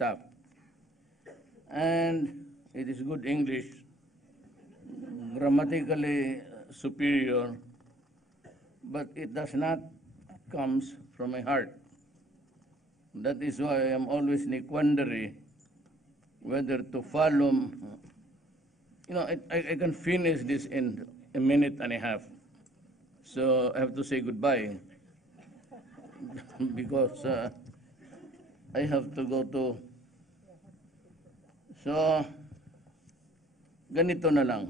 Staff. And it is good English, grammatically superior, but it does not comes from my heart. That is why I am always in a quandary whether to follow. I can finish this in a minute and a half. So I have to say goodbye because I have to go to. So, ganito na lang.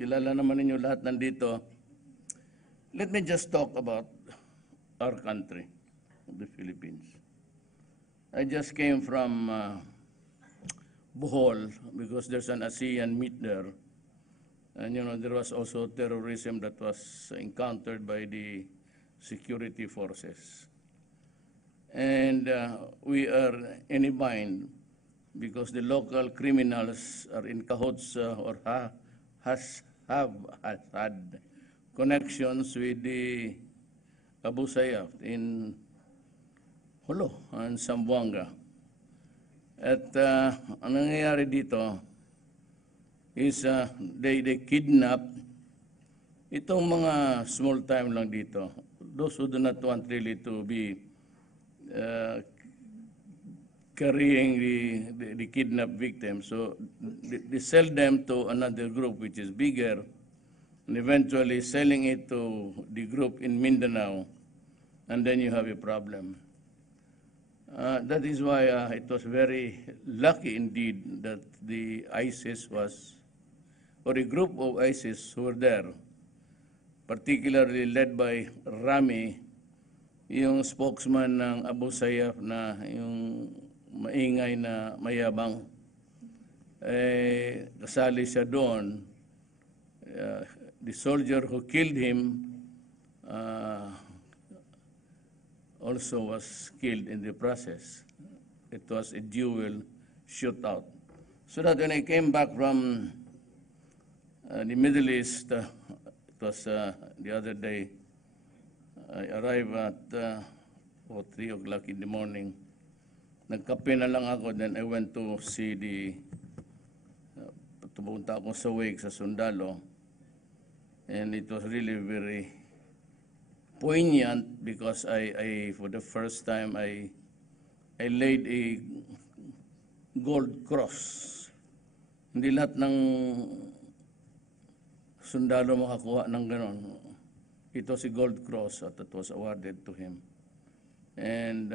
Kilala naman ninyo lahat nandito. Let me just talk about our country, the Philippines. I just came from Bohol because there's an ASEAN meet there. And there was also terrorism that was encountered by the security forces. And we are in a bind because the local criminals are in cahoots or have had connections with the Abu Sayyaf in Holo and Zamboanga. At ang nangyayari dito is they kidnap itong mga small time lang dito. Those who do not want really to be carrying the kidnapped victims. So they sell them to another group which is bigger, and eventually selling it to the group in Mindanao, and then you have a problem. That is why it was very lucky indeed that the ISIS was, or a group of ISIS who were there, particularly led by Rami, yung spokesman ng Abu Sayyaf na yung maingay na mayabang, kasali siya doon. The soldier who killed him also was killed in the process. It was a dual shootout. So that when I came back from the Middle East, it was the other day, I arrived at 3 o'clock in the morning. Nagkape na lang ako, then I went to see pumunta ako sa wake sa Sundalo. And it was really very poignant because I for the first time, I laid a gold cross. Hindi lahat ng sundalo makakuha ng ganon. It was a gold cross that was awarded to him. And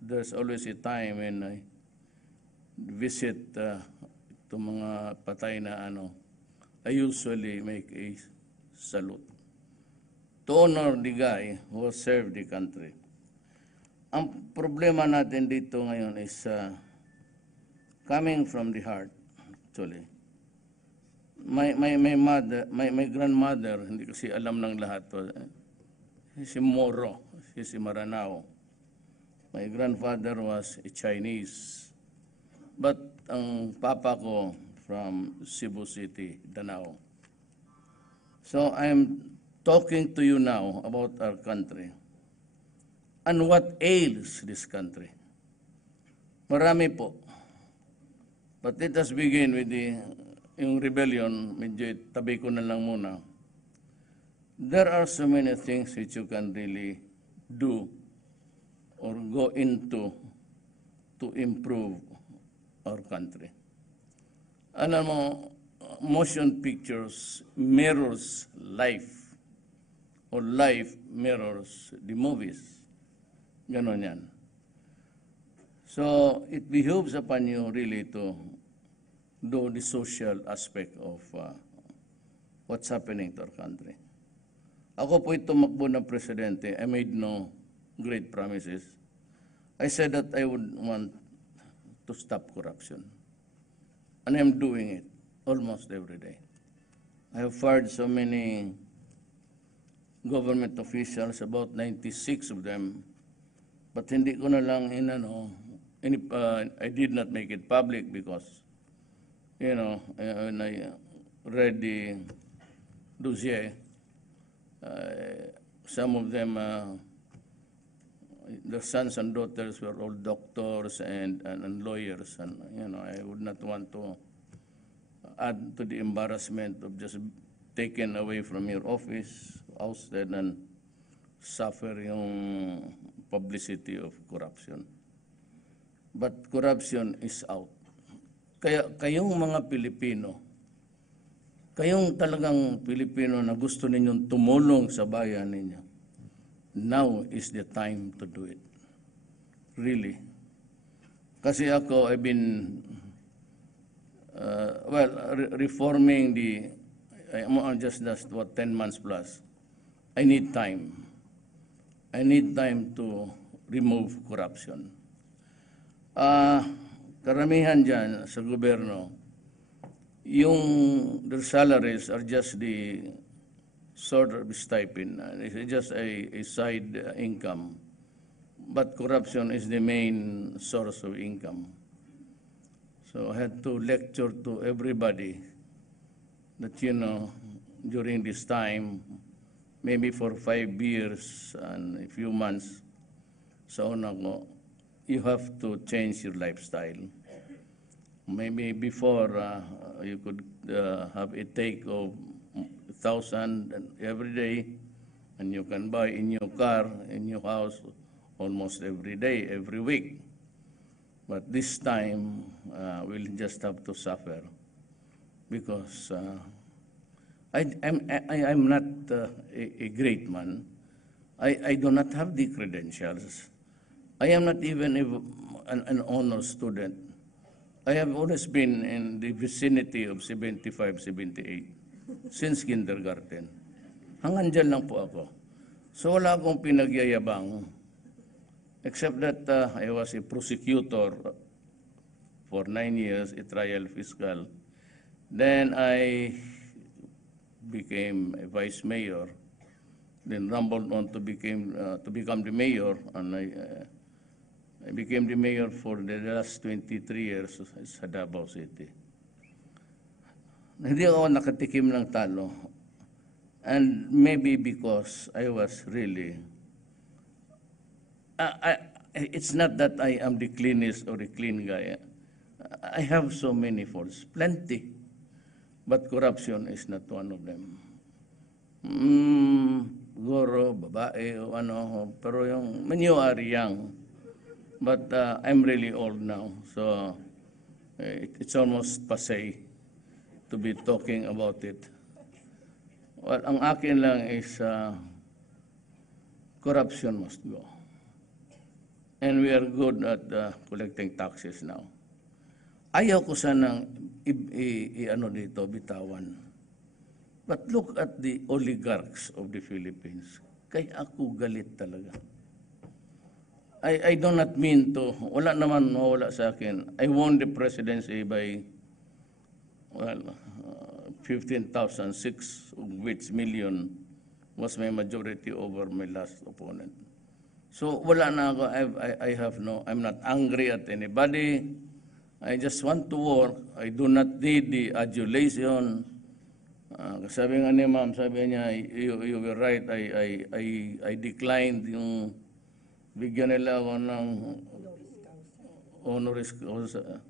there's always a time when I visit to mga patay na I usually make a salute to honor the guy who served the country. Ang problema natin dito ngayon is coming from the heart, actually. My grandmother, hindi kasi alam ng lahat to, si Moro, si Maranao. My grandfather was a Chinese, but ang papa ko from Cebu City, Danao. So I'm talking to you now about our country and what ails this country. Marami po. But let us begin with yung rebellion, medyo tabi ko na lang muna. There are so many things which you can really do or go into to improve our country. Alam mo, motion pictures mirrors life, or life mirrors the movies. Ganon yan. So it behooves upon you really to do the social aspect of what's happening to our country. Ako po tumakbo ng presidente. I made no great promises. I said that I would want to stop corruption. And I'm doing it almost every day. I have fired so many government officials, about 96 of them, But hindi ko na lang I did not make it public because, when I read the dossier, some of them, the sons and daughters were all doctors and lawyers, and I would not want to add to the embarrassment of just taken away from your office, ousted, and suffer yung publicity of corruption. But corruption is out. Kaya kayong mga Pilipino, kayong talagang Pilipino na gusto ninyong tumulong sa bayan ninyo, now is the time to do it. Really. Kasi ako, I've been, reforming I'm on just 10 months plus. I need time. I need time to remove corruption. Karamihan dyan sa gobyerno, their salaries are just the sort of stipend. It's just a side income. But corruption is the main source of income. So I had to lecture to everybody that, during this time, maybe for 5 years and a few months, sa una ko, you have to change your lifestyle. Maybe before, you could have a take of 1,000 every day, and you can buy a new car, a new house, almost every day, every week. But this time, we'll just have to suffer because I'm not a great man. I do not have the credentials. I am not even an honor student. I have always been in the vicinity of 75, 78 since kindergarten. Hanggang dyan lang po ako. So wala akong pinagyayabang except that I was a prosecutor for 9 years, a trial fiscal. Then I became a vice mayor, then rumbled on to become the mayor, and I became the mayor for the last 23 years sa Davao City. Hindi ako nakatikim ng talo, and maybe because I was really, it's not that I am the cleanest or the clean guy. I have so many faults, plenty, but corruption is not one of them. Guro, babae, o pero yung when you are young, but I'm really old now, so it's almost passé to be talking about it. Well, ang akin lang is corruption must go. And we are good at collecting taxes now. Ayaw ko sanang dito, bitawan. But look at the oligarchs of the Philippines. Kaya ako galit talaga. I do not mean to, wala naman mawala sa akin. I won the presidency by, 15,006, of which million was my majority over my last opponent. So wala na ako, I'm not angry at anybody. I just want to work. I do not need the adulation. Sabi nga ni ma'am, sabi niya, you were right, I declined yung bigyan nila ako ng honoris causa.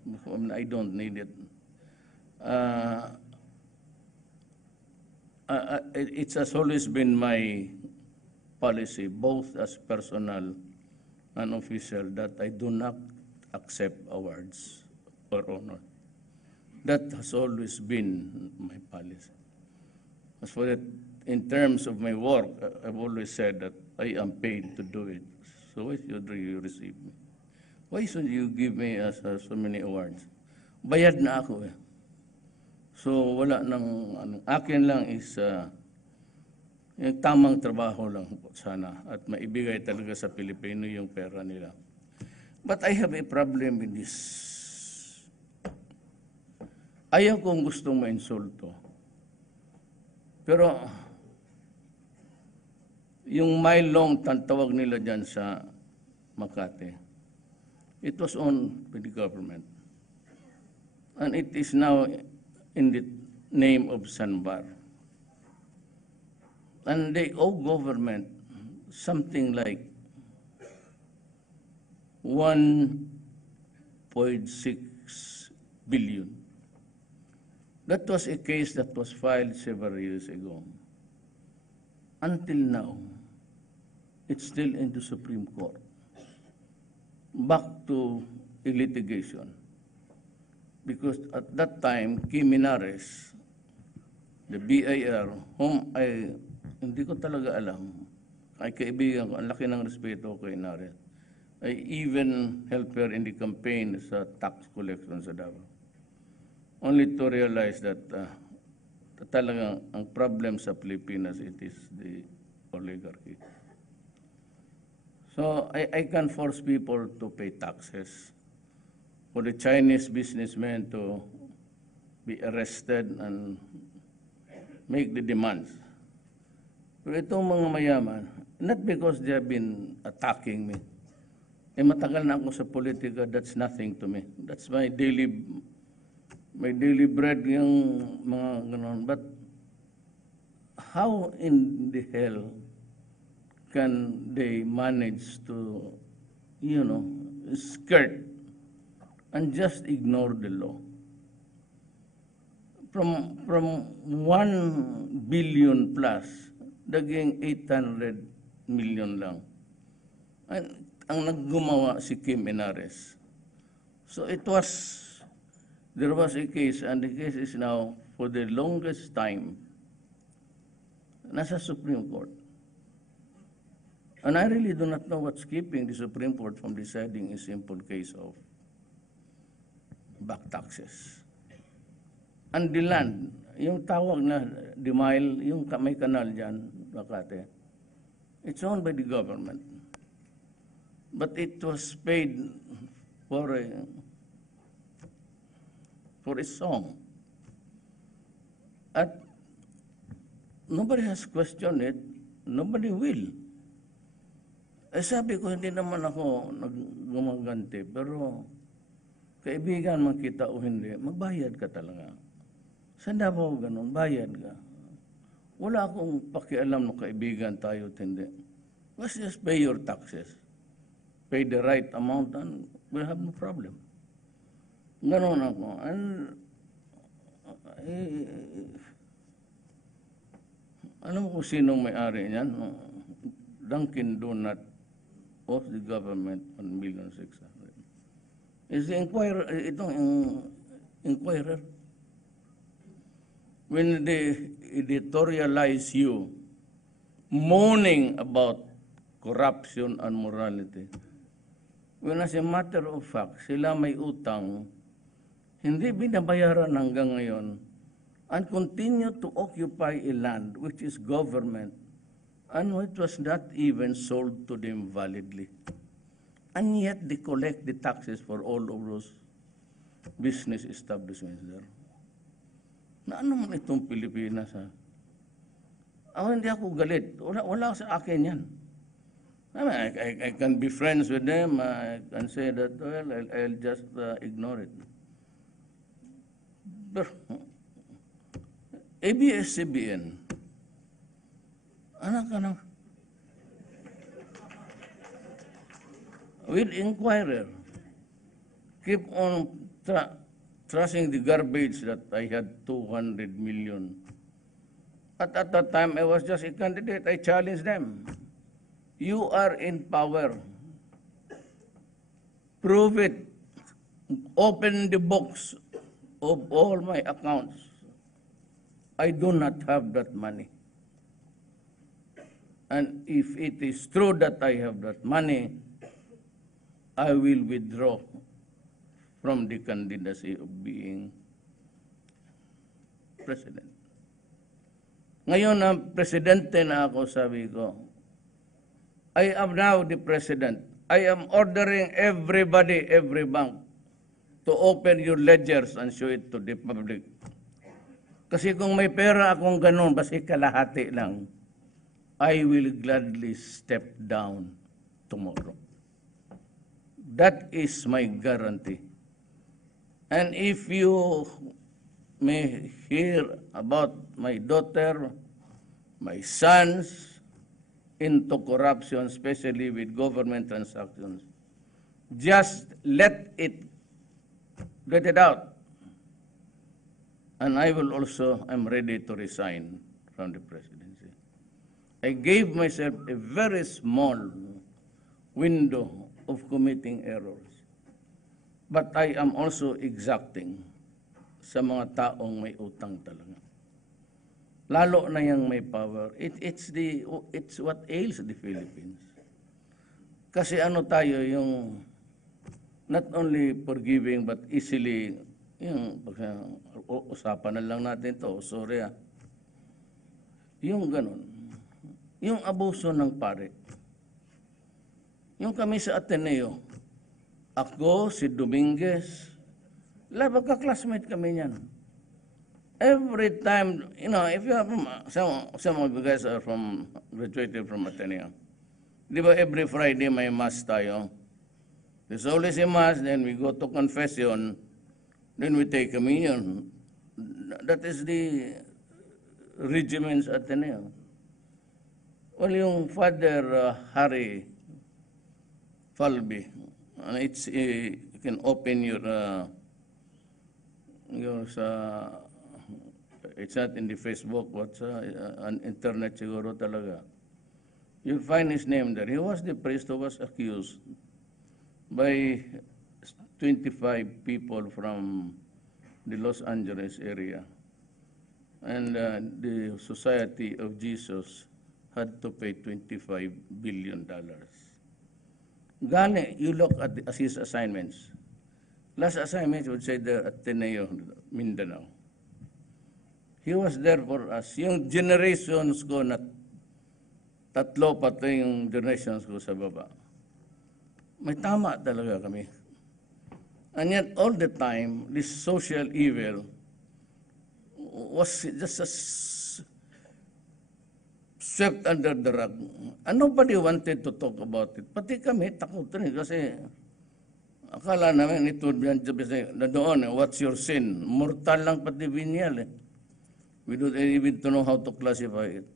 I don't need it. It has always been my policy, both as personal and official, that I do not accept awards or honor. That has always been my policy. As for that, in terms of my work, I've always said that I am paid to do it. So why should you receive me? Why should you give me so many awards? Bayad na ako eh. So wala nang, akin lang is yung tamang trabaho lang po sana at maibigay talaga sa Pilipino yung pera nila. But I have a problem with this. Ayaw kong gustong ma-insulto. Pero yung mile long tawag nila dyan sa Makati. It was owned by the government. And it is now in the name of Sanbar. And they owe government something like 1.6 billion. That was a case that was filed several years ago. Until now, it's still in the Supreme Court. Back to a litigation. Because at that time, Kim Minares, the BIR, whom hindi ko talaga alam, ay kaibigan ko, ang laki ng respeto kay Minares. I even helped her in the campaign sa tax collection sa Davao. Only to realize that talagang ang problem sa Pilipinas, it is the oligarchy. So I can force people to pay taxes. For the Chinese businessmen to be arrested and make the demands. Pero itong mga mayaman, not because they have been attacking me. Matagal na ako sa politika, that's nothing to me. That's my daily bread yung mga ganon. But how in the hell can they manage to, skirt and just ignore the law? From 1 billion plus, naging 800 million lang. And ang naggumawa si Kim Minares. So there was a case, and the case is now, for the longest time, nasa Supreme Court. And I really do not know what's keeping the Supreme Court from deciding a simple case of back taxes. And the land, yung tawag na the mile, yung may kanal dyan, Makati, it's owned by the government. But it was paid for a song. At nobody has questioned it, nobody will. Sabi ko, hindi naman ako gumaganti, pero kaibigan man kita o hindi, magbayad ka talaga. Sa Davao ganun, bayad ka. Wala akong pakialam ng kaibigan tayo at hindi. Just pay your taxes. Pay the right amount and we'll have no problem. Ganon ako. And alam ko sinong may-ari niyan? Dunkin Donut of the government on 1,600,000. Is the Inquirer, itong Inquirer, when they editorialize you, moaning about corruption and morality, when as a matter of fact, sila may utang, hindi binabayaran hanggang ngayon, and continue to occupy a land which is government, and which was not even sold to them validly. And yet they collect the taxes for all of those business establishments there. Na ano man itong Pilipinas, ha? Hindi ako galit. Wala sa akin yan. I can be friends with them. I can say that, well, I'll just ignore it. But ABS-CBN, anak, with Inquirer, keep on trashing the garbage that I had 200 million. At that time, I was just a candidate. I challenged them. You are in power. Prove it. Open the books of all my accounts. I do not have that money. And if it is true that I have that money, I will withdraw from the candidacy of being president. Ngayon na presidente na ako, sabi ko, I am now the president. I am ordering everybody, every bank, to open your ledgers and show it to the public. Kasi kung may pera akong ganun, basta kalahati lang, I will gladly step down tomorrow. That is my guarantee. And if you may hear about my daughter, my sons into corruption, especially with government transactions, just let it out. And I will also, I'm ready to resign from the presidency. I gave myself a very small window of committing errors. But I am also exacting sa mga taong may utang talaga. Lalo na yung may power. It's what ails the Philippines. Kasi ano tayo yung not only forgiving but easily, yung usapan na lang natin to, sorry yung ganun. Yung abuso ng pare. Yung kami sa Ateneo, ako, si Dominguez, magka-classmate kami niyan. Every time, you know, if you have, some of you guys are graduated from Ateneo. Di ba every Friday may mass tayo? There's always a mass, then we go to confession, then we take communion. That is the regiment's Ateneo. Well, yung Father Harry Falby, you can open your it's not in the Facebook, but on internet siguro talaga. You'll find his name there. He was the priest who was accused by 25 people from the Los Angeles area. And the Society of Jesus had to pay $25 billion. Gane, you look at his assignments. Last assignment would say there at Ateneo, Mindanao. He was there for us. Yung generations ko na tatlo pati yung generations ko sa baba. May tama talaga kami. And yet all the time, this social evil was just swept under the rug. And nobody wanted to talk about it. Pati kami, takot rin kasi akala namin ito na doon, what's your sin? Mortal lang pati venial. We don't even know how to classify it.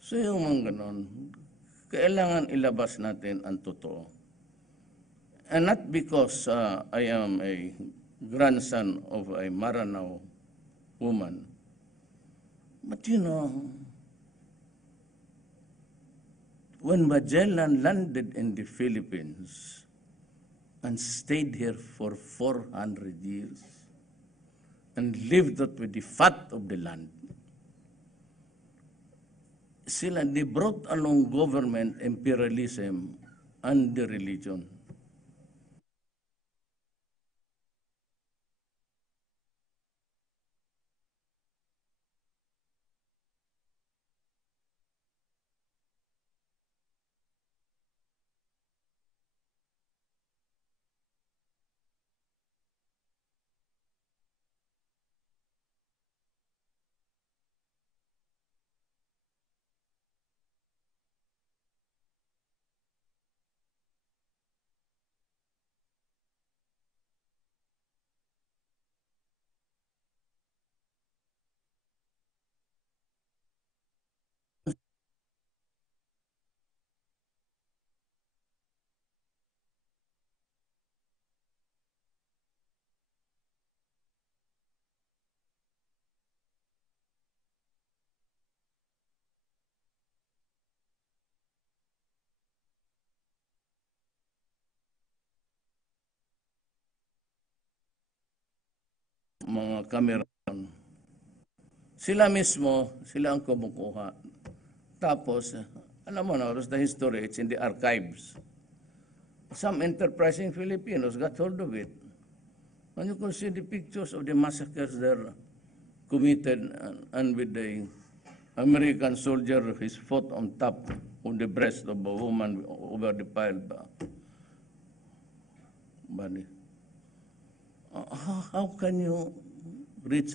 So yung mga ganon, kailangan ilabas natin ang totoo. And not because I am a grandson of a Maranao woman, but you know, when Magellan landed in the Philippines and stayed here for 400 years and lived out with the fat of the land, they brought along government, imperialism, and the religion. Mga kamera. Sila mismo, sila ang kumukuha. Tapos, alam mo na, the history, it's in the archives. Some enterprising Filipinos got hold of it. And you can see the pictures of the massacres there committed and with the American soldier, his foot on top of the breast of a woman over the pile body. How can you reach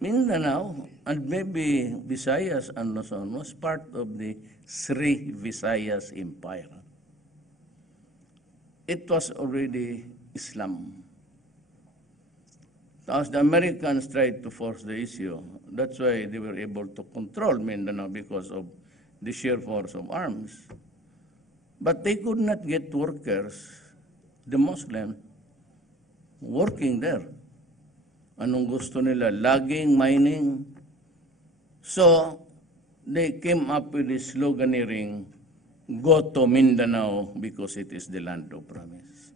Mindanao and maybe Visayas and Luzon was part of the Sri Visayas Empire. It was already Islam. As the Americans tried to force the issue, that's why they were able to control Mindanao because of the sheer force of arms. But they could not get workers, the Muslims, working there. Anong gusto nila? Logging, mining. So, they came up with this sloganeering, "Go to Mindanao because it is the land of promise."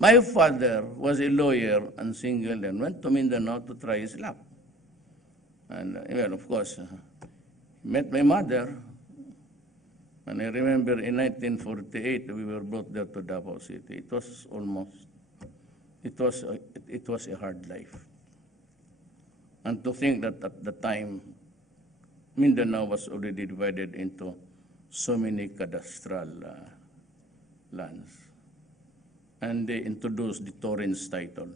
My father was a lawyer and single and went to Mindanao to try his luck. And, well, of course, met my mother. And I remember in 1948, we were brought there to Davao City. It was a hard life. And to think that at the time, Mindanao was already divided into so many cadastral lands. And they introduced the Torrens title,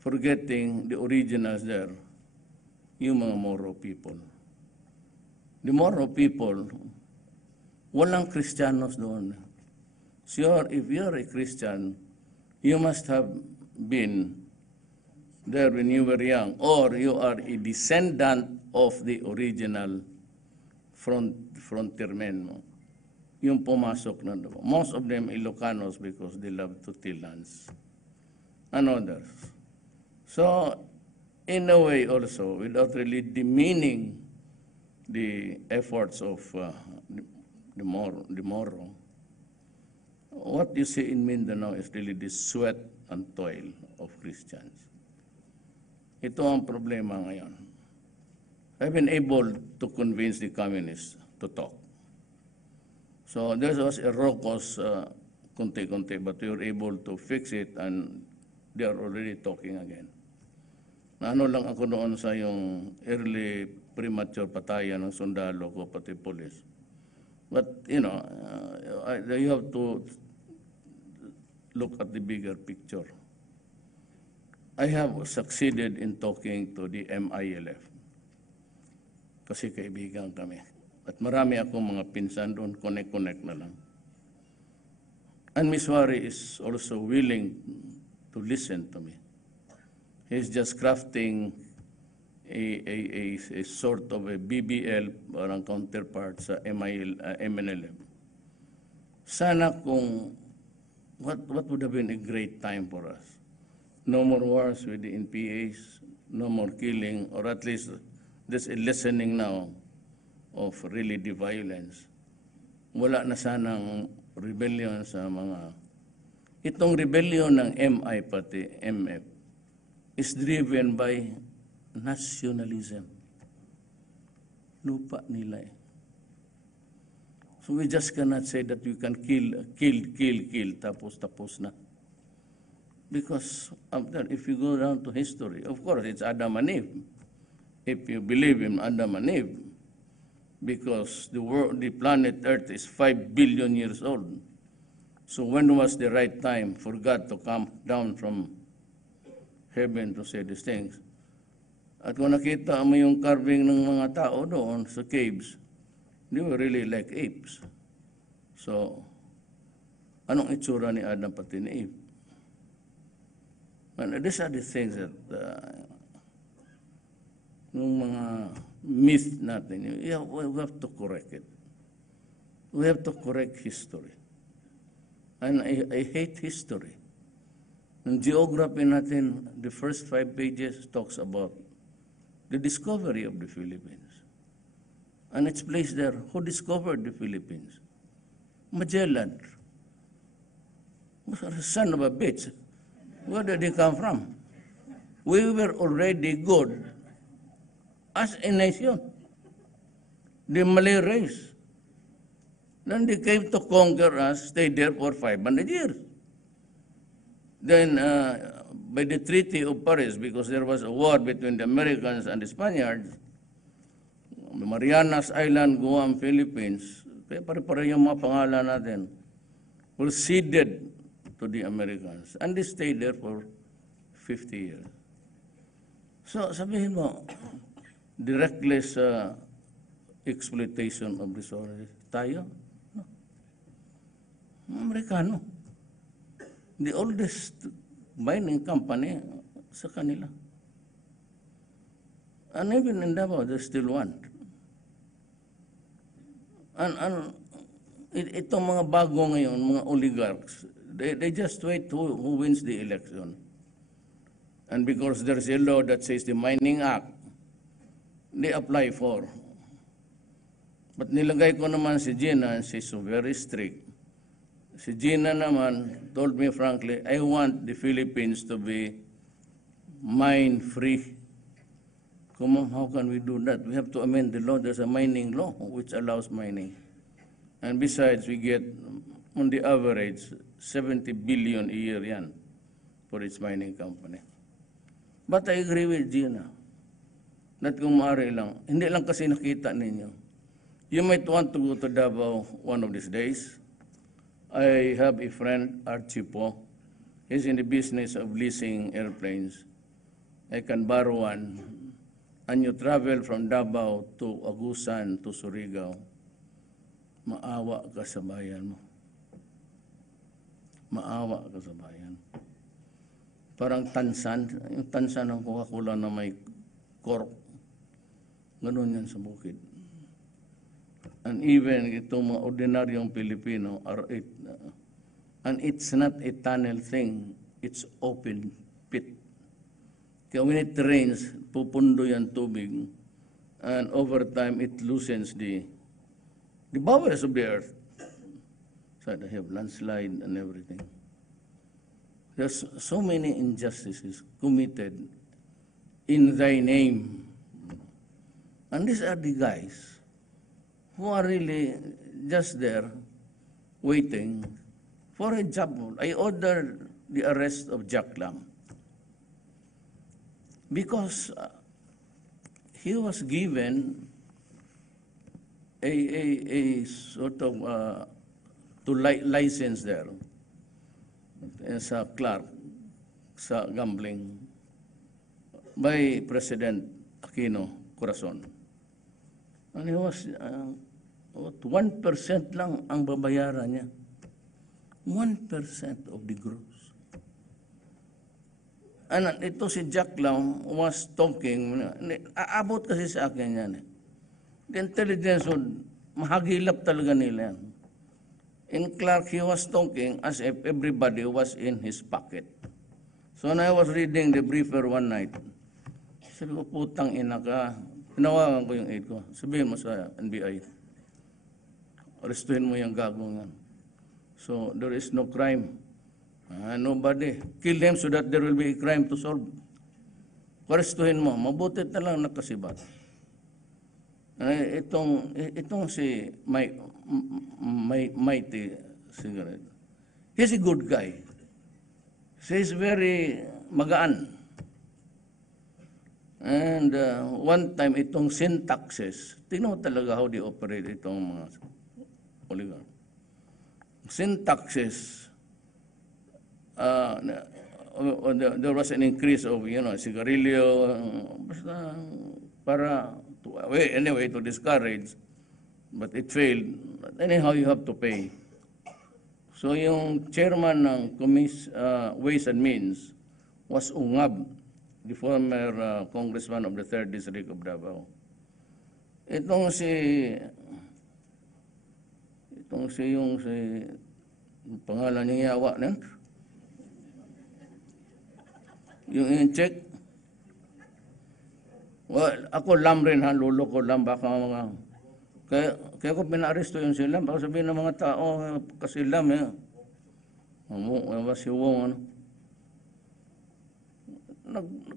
forgetting the originals there, yung mga Moro people. The Moro people, walang Kristiyanos doon. So if you're a Christian, you must have been there when you were young, or you are a descendant of the original frontiermen mo. Yung pumasok na doon. Most of them Ilocanos because they love to till lands and others. So, in a way also, without really demeaning the efforts of the Moro, what you see in Mindanao is really the sweat and toil of Christians. Ito ang problema ngayon. I've been able to convince the communists to talk. So there was a raucous konti-konti, but we were able to fix it and they are already talking again. Naano lang ako noon sa yung early premature patayan ng sundalo ko, pati police. But, you know, you have to look at the bigger picture. I have succeeded in talking to the MILF kasi kaibigan kami. At marami akong mga pinsan doon, connect na lang. And Ms. Wari is also willing to listen to me. He's just crafting a sort of a BBL, parang counterpart sa MNLM. Sana kung, what would have been a great time for us? No more wars with the NPAs, no more killing, or at least there's a lessening now of really the violence. Wala na sanang rebellion sa mga... Itong rebellion ng MI pati MF is driven by nationalism. Lupa nila eh. So we just cannot say that we can kill, tapos na. Because if you go down to history, of course, it's Adam and Eve. If you believe in Adam and Eve, because the planet Earth is 5 billion years old. So when was the right time for God to come down from heaven to say these things? At kung nakita mo yung carving ng mga tao doon sa caves, they were really like apes. So, anong itsura ni Adam pati ni Eve? And these are the things that yung mga myth natin, we have to correct it. We have to correct history. And I hate history. In geography natin, the first 5 pages talks about the discovery of the Philippines. And it's placed there, who discovered the Philippines? Magellan. Son of a bitch. Where did he come from? We were already good as a nation. The Malay race. Then they came to conquer us, stayed there for 500 years. Then by the Treaty of Paris, because there was a war between the Americans and the Spaniards, Marianas Island, Guam, Philippines, pare-pare yung mga pangalan natin, were ceded to the Americans. And they stayed there for 50 years. So sabihin mo, the reckless exploitation of resources, tayo? No. Amerikano. The oldest mining company sa kanila. And even in Davao, they still want. And itong mga bago ngayon, mga oligarchs, they just wait who wins the election. And because there's a law that says the Mining Act, they apply for. But nilagay ko naman si Gina, and she's so very strict. Si Gina naman told me frankly, I want the Philippines to be mine-free. Come on, how can we do that? We have to amend the law. There's a mining law which allows mining. And besides, we get, on the average, 70 billion a year yan for its mining company. But I agree with Gina that kung maaari lang, hindi lang kasi nakita ninyo. You might want to go to Davao one of these days. I have a friend, Archie Po. He's in the business of leasing airplanes. I can borrow one. And you travel from Davao to Agusan to Surigao. Maawa ka sa bayan mo. Maawa ka sa bayan. Parang tansan, yung tansan ng Coca-Cola na may cork. Ganun yan sa bukid. And even itong mga ordinaryong Pilipino are it. And it's not a tunnel thing, it's open pit. Kaya when it rains, pupundo yan tubig. And over time, it loosens the bowels of the earth. So they have landslide and everything. There's so many injustices committed in thy name. And these are the guys who are really just there waiting for a job. I ordered the arrest of Jack Lang because he was given a sort of license there sa Clark sa gambling by President Aquino Corazon. And he was 1% lang ang babayaran niya. 1% of the gross. And ito si Jack Lang was talking, aabot kasi sa akin yan. The intelligence would mahagilap talaga nila yan. In Clark, he was talking as if everybody was in his pocket. So when I was reading the briefer one night, sabi ko, putang ina ka, tinawagan ko yung aide ko, sabihin mo sa NBI, arestuhin mo yung gagong yan. So there is no crime. Nobody. Kill them so that there will be a crime to solve. Arestuhin mo, mabuti na lang nakasibat. Itong si Mighty Cigarette, he's a good guy. He's very magaan. And one time, itong syntaxes, tingnan mo talaga how they operate itong mga oligarch. Syntaxes, there was an increase of, sigarilyo, basta para, anyway, to discourage, but it failed. But anyhow, you have to pay. So yung chairman ng Ways and Means was Ungab, the former congressman of the 3rd District of Davao. Itong pangalan niya yawa na, yung check. Well, ako lam rin ha, lolo ko lam, baka mga, kaya ko pina-aresto yung sila, baka sabihin ng mga tao, kasi lam eh. Si Wong,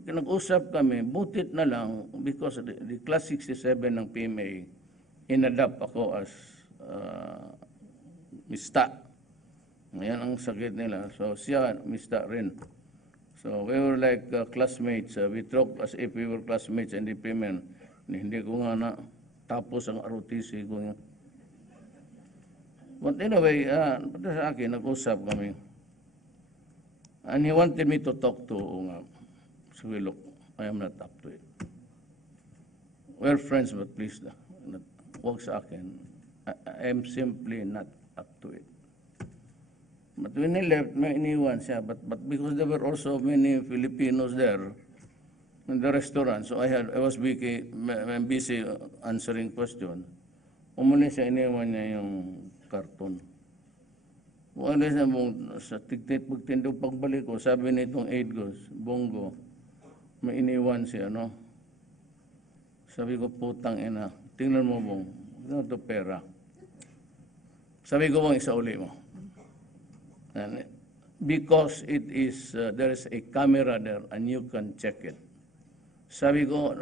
nag-usap kami, butit na lang, because the class 67 ng PMA, inadapt ako as mista. Ngayon ang sakit nila. So siya, mista rin. So we were like classmates. We talked as if we were classmates in the PMA. Hindi ko nga na tapos ang ROTC ko nga. But anyway, sa akin, nag-usap kami. And he wanted me to talk to Wilok. I am not up to it. We're friends, but please, huwag sa akin. I am simply not up to it. But when he left, may iniwan siya. But because there were also many Filipinos there in the restaurant, so I was busy answering questions. Umulis siya, iniwan niya yung karton. Umulis na sa pagtindog pagbalik ko, sabi nitong aide ko, Bongo, may iniwan siya, no? Sabi ko, putang ina, tingnan mo, Bong, ano ito pera? Sabi ko, Bong, isauli mo. And because it is, there is a camera there and you can check it. Sabi ko,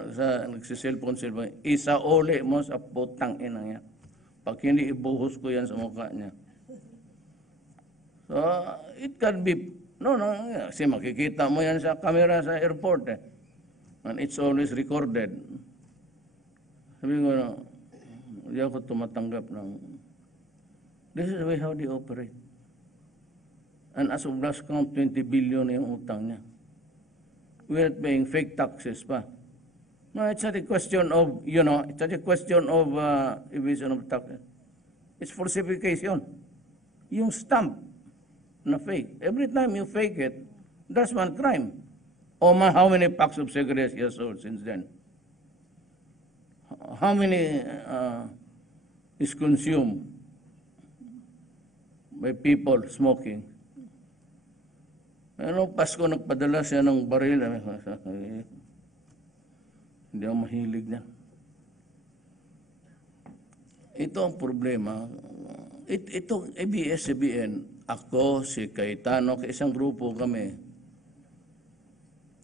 nagsiselfone, isauli mo sa putang ina niya. Pag hindi, ibuhos ko yan sa mukha niya. So, it can be, no, kasi makikita mo yan sa camera sa airport eh. And it's always recorded. Sabi ko, hindi ako tumatanggap ng, this is the way how they operate. And as of last count, 20 billion na yung utang niya. We're paying fake taxes pa. No, it's not a question of, it's not a question of evasion of taxes. It's falsification. Yung stamp na fake. Every time you fake it, that's one crime. How many packs of cigarettes he has sold since then? How many is consumed by people smoking? Ano, Pasko nagpadala siya ng baril. Hindi ako mahilig niya. Ito ang problema. Ito, ABS-CBN, ako, si Cayetano, isang grupo kami,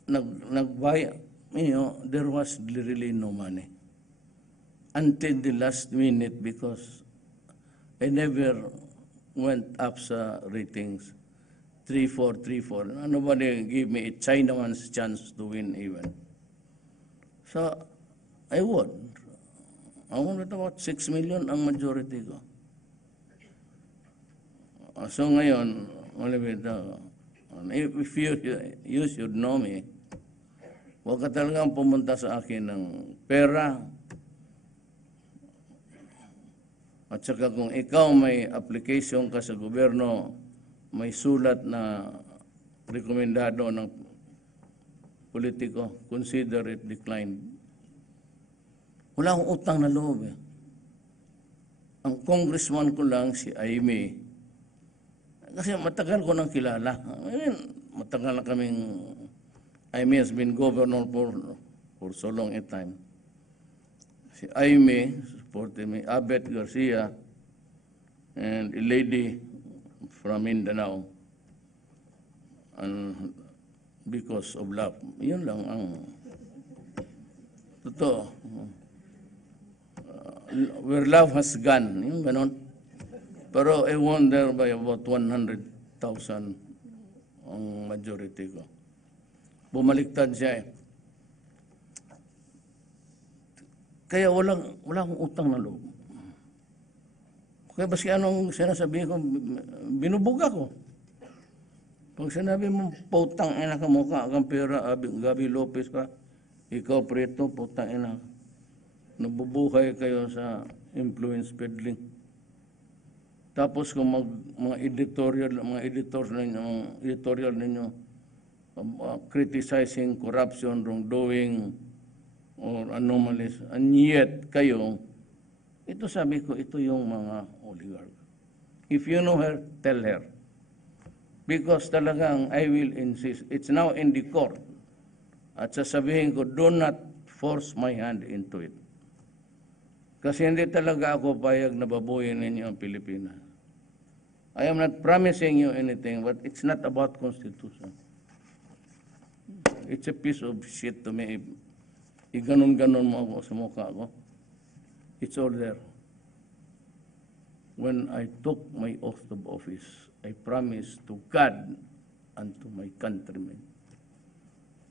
there was really no money. Until the last minute because I never went up sa ratings. 3-4, 3-4. Nobody gave me a Chinaman's chance to win even. So, I won. I won with about 6 million ang majority ko. So ngayon, if you should know me, huwag ka talagang pumunta sa akin ng pera. At saka kung ikaw may application ka sa gobyerno, may sulat na rekomendado ng politiko, consider it declined. Wala akong utang na loob eh. Ang congressman ko lang, si Aimee, kasi matagal ko nang kilala. Matagal na kaming, Aimee has been governor for so long a time. Si Aimee, supported me, Abet Garcia, and a lady from Mindanao, and because of love. Yun lang ang totoo. Where love has gone, yung ganon. Pero I won there by about 100,000 ang majority ko. Bumaliktad siya eh. Kaya walang utang na loob. Kaya baski anong sinasabi ko, binubuga ko. Pag sinabi mo, putang ina ka mukha kang pera, Gabi Lopez ka, ikaw preto, putang ina. Nabubuhay kayo sa influence peddling. Tapos kung mga editorial ninyo, criticizing corruption, wrongdoing, or anomalies, and yet kayo, ito sabi ko, ito yung mga oligarch. If you know her, tell her. Because talagang I will insist. It's now in the court. At sasabihin ko, do not force my hand into it. Kasi hindi talaga ako payag na babuyin ninyo ang Pilipinas. I am not promising you anything, but it's not about Constitution. It's a piece of shit to me. Iganon-ganon mo ako sa mukha ko. It's all there. When I took my oath of office, I promised to God and to my countrymen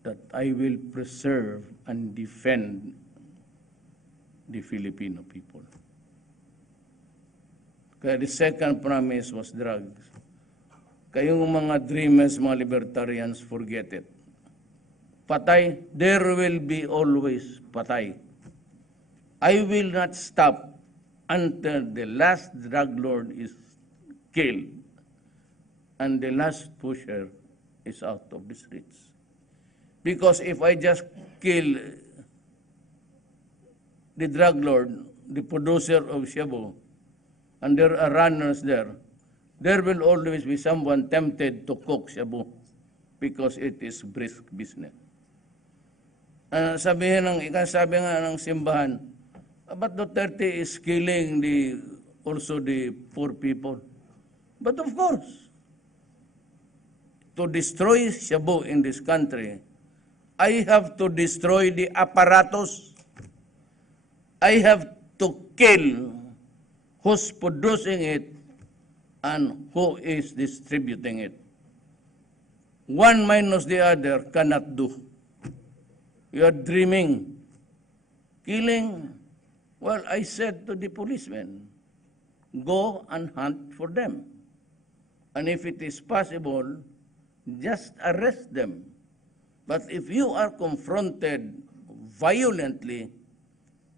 that I will preserve and defend the Filipino people. Kaya the second promise was drugs. Kayong mga dreamers, mga libertarians, forget it. patay, there will be always patay. I will not stop until the last drug lord is killed and the last pusher is out of the streets. Because if I just kill the drug lord, the producer of Shabu, and there are runners there will always be someone tempted to cook Shabu because it is brisk business. Sabi nga ng simbahan, but Duterte is killing also the poor people. But of course, to destroy Shabu in this country, I have to destroy the apparatus. I have to kill who's producing it and who is distributing it. One minus the other cannot do. You are dreaming. Killing. Well, I said to the policemen, go and hunt for them. And if it is possible, just arrest them. But if you are confronted violently,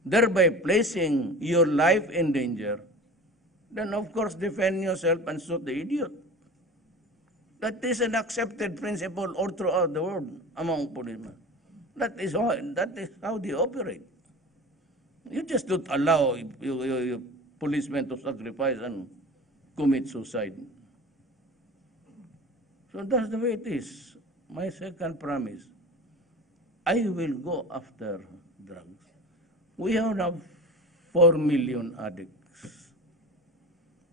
thereby placing your life in danger, then of course defend yourself and shoot the idiot. That is an accepted principle all throughout the world among policemen. That is how they operate. You just don't allow your policemen to sacrifice and commit suicide. So that's the way it is. My second promise, I will go after drugs. We have now 4 million addicts.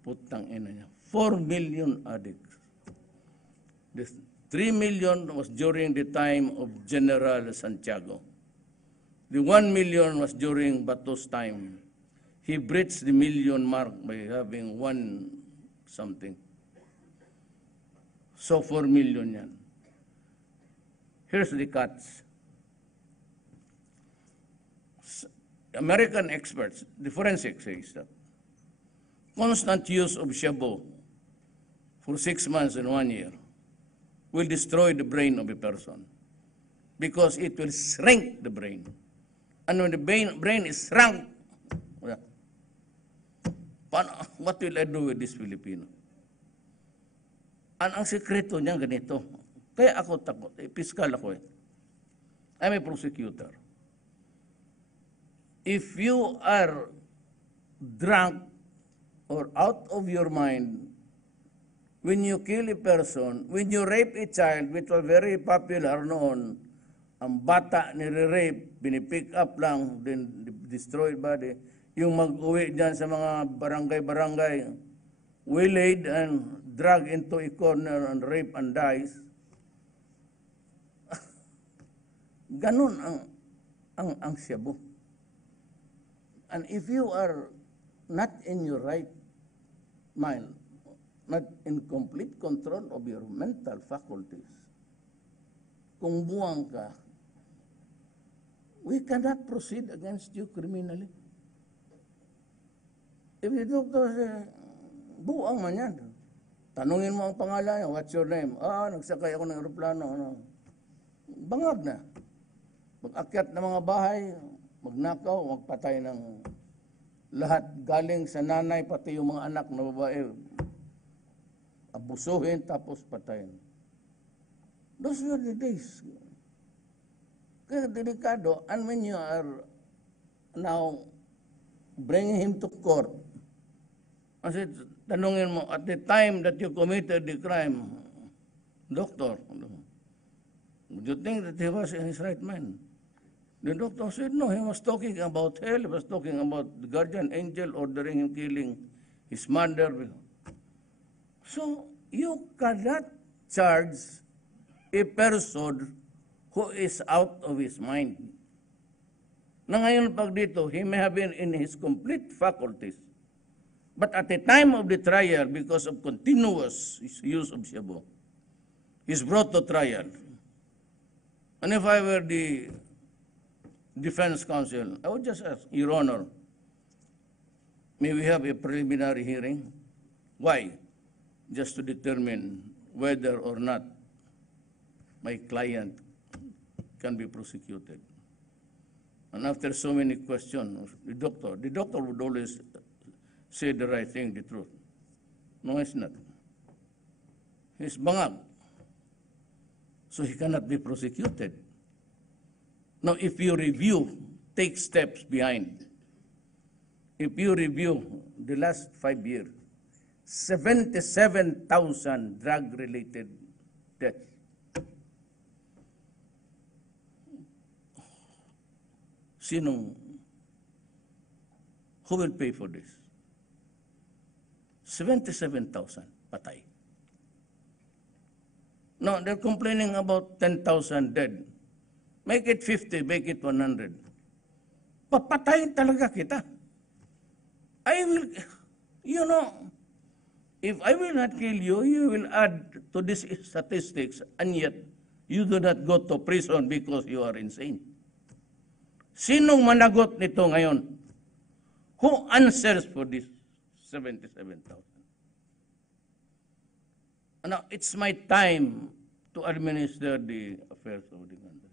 Putang ina niya. 4 million addicts. This 3 million was during the time of General Santiago. The 1 million was during Bato's time. He breached the million mark by having 1 something. So 4 million yan. Here's the cuts. American experts, the forensic says that constant use of Shabu for 6 months and 1 year will destroy the brain of a person because it will shrink the brain. And when the brain is shrunk, what will I do with this Filipino? Ang sekreto niya ganito. Kaya ako takot. Piskal ako eh. I'm a prosecutor. If you are drunk or out of your mind, when you kill a person, when you rape a child, which was very popular noon, ang bata nire-rape, binipick up lang, then destroyed body, yung mag-uwi dyan sa mga barangay-barangay, waylaid and dragged into a corner and rape and dies. Ganun ang Shabu. And if you are not in your right mind, not in complete control of your mental faculties, kung buwang ka, we cannot proceed against you criminally. If the doctor says, buwang man yan. Tanungin mo ang pangalan niya, what's your name? Nagsakay ako ng aeroplano. Bangag na. Mag-akyat ng mga bahay, magnakaw, magpatay ng lahat galing sa nanay, pati yung mga anak na babae. Abusuhin, tapos patayin. Those were the days. Kaya delikado, and when you are now bringing him to court, kasi tanungin mo, at the time that you committed the crime, doctor, do you think that he was in his right mind? The doctor said, no, he was talking about hell, he was talking about the guardian angel ordering him killing his mother. So, you cannot charge a person who is out of his mind. Na ngayon pag dito, he may have been in his complete faculties. But at the time of the trial, because of continuous use of Shabu, he's brought to trial. And if I were the defense counsel, I would just ask, Your Honor, may we have a preliminary hearing? Why? Just to determine whether or not my client can be prosecuted. And after so many questions, the doctor would always say the right thing, the truth. No, it's not. He's bangag. So he cannot be prosecuted. Now, if you review, take steps behind. If you review the last 5 years, 77,000 drug-related deaths. Who will pay for this? 77,000 patay. No, they're complaining about 10,000 dead. Make it 50, make it 100. Papatayin talaga kita. I will, if I will not kill you, you will add to these statistics, and yet you do not go to prison because you are insane. Sinong managot nito ngayon? Who answers for this 77,000? Now, it's my time to administer the affairs of the country.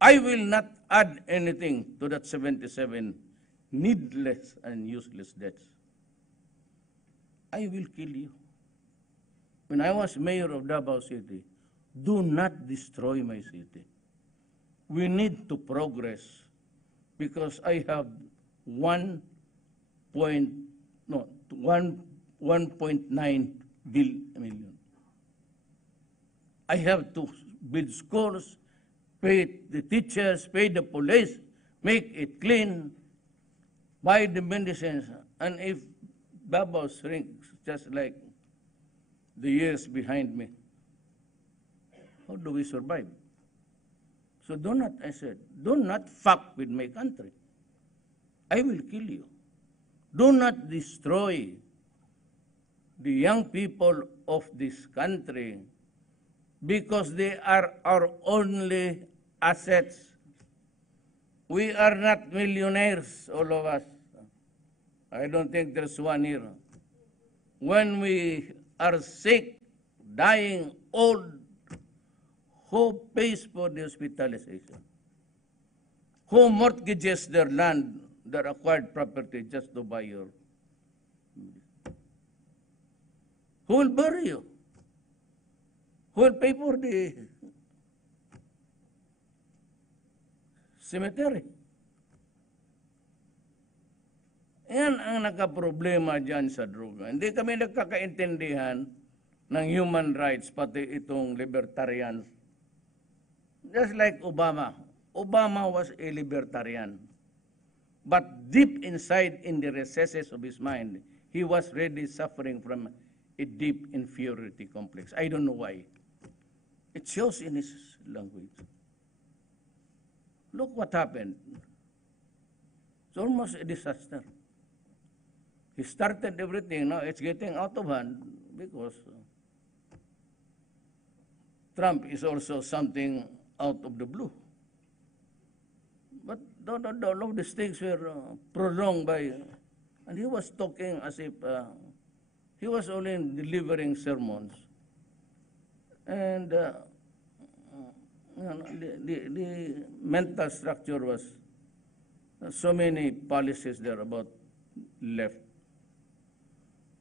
I will not add anything to that 77 needless and useless deaths. I will kill you. When I was mayor of Davao City, do not destroy my city. We need to progress because I have 1.9 billion. I have to build schools, pay the teachers, pay the police, make it clean, buy the medicines. And if Davao shrinks just like the years behind me, how do we survive? So do not, I said, do not fuck with my country. I will kill you. Do not destroy the young people of this country because they are our only assets. We are not millionaires, all of us. I don't think there's one here. When we are sick, dying, old, who pays for the hospitalization? Who mortgages their land, their acquired property just to buy your? Who will bury you? Who will pay for the cemetery? Yan ang nakaproblema dyan sa droga. Hindi kami nagkakaintindihan ng human rights, pati itong libertarians. Just like Obama. Obama was a libertarian. But deep inside in the recesses of his mind, he was really suffering from a deep inferiority complex. I don't know why. It shows in his language. Look what happened. It's almost a disaster. He started everything. Now it's getting out of hand because Trump is also something out of the blue. But all of these things were prolonged by, and he was talking as if he was only delivering sermons. And the mental structure was so many policies there about left,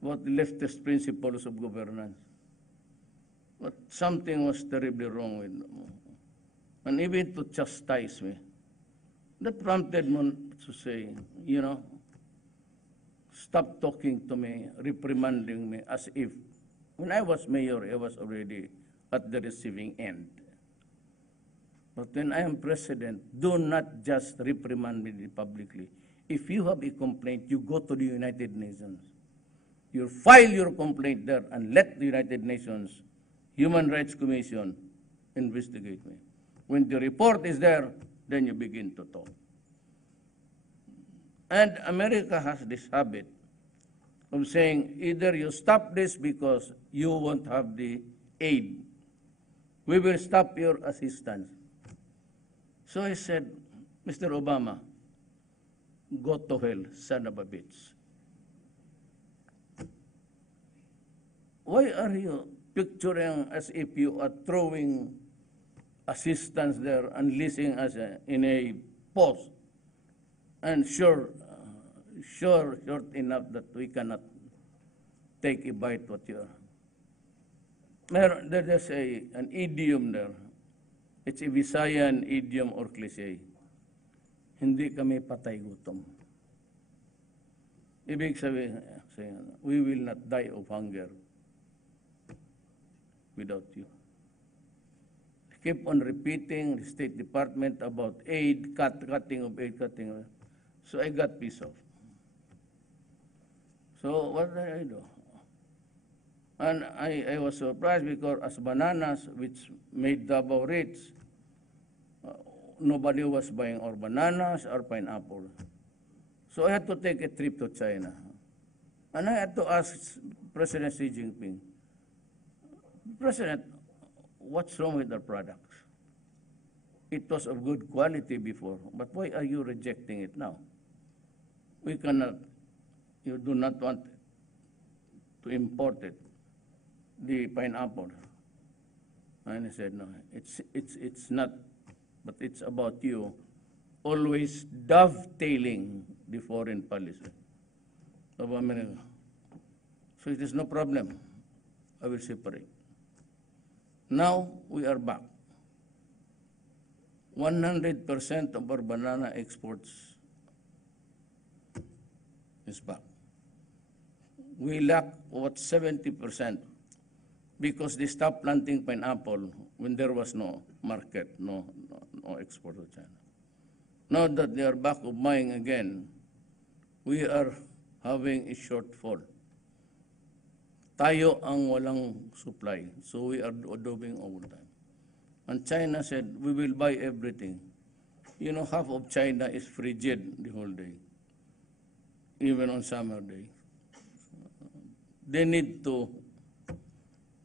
about leftist principles of governance. But something was terribly wrong with them. And even to chastise me. That prompted me to say, stop talking to me, reprimanding me as if when I was mayor, I was already at the receiving end. But when I am president, do not just reprimand me publicly. If you have a complaint, you go to the United Nations. You file your complaint there and let the United Nations Human Rights Commission investigate me. When the report is there, then you begin to talk. And America has this habit of saying either you stop this because you won't have the aid. We will stop your assistance. So I said, Mr. Obama, go to hell, son of a bitch. Why are you picturing as if you are throwing assistants there enlisting us in a post. And sure enough that we cannot take a bite what you are. There's an idiom there. It's a Visayan idiom or cliche. Hindi kami patay gutom. Ibig sabihin, we will not die of hunger without you. Keep on repeating the State Department about aid, cutting of aid. So I got pissed off. So what did I do? And I was surprised because as bananas, which made Davao rich, nobody was buying or bananas or pineapple. So I had to take a trip to China. And I had to ask President Xi Jinping, President, what's wrong with our products? It was of good quality before, but why are you rejecting it now? We cannot, you do not want to import it, the pineapple. And he said, no, it's not, but it's about you always dovetailing the foreign policy of America. So it is no problem. I will separate. Now we are back. 100% of our banana exports is back. We lack what 70% because they stopped planting pineapple when there was no market, no export to China. Now that they are back of buying again, we are having a shortfall. Tayo ang walang supply, so we are doing overtime. And China said, we will buy everything. You know, half of China is frigid the whole day, even on summer day. They need to,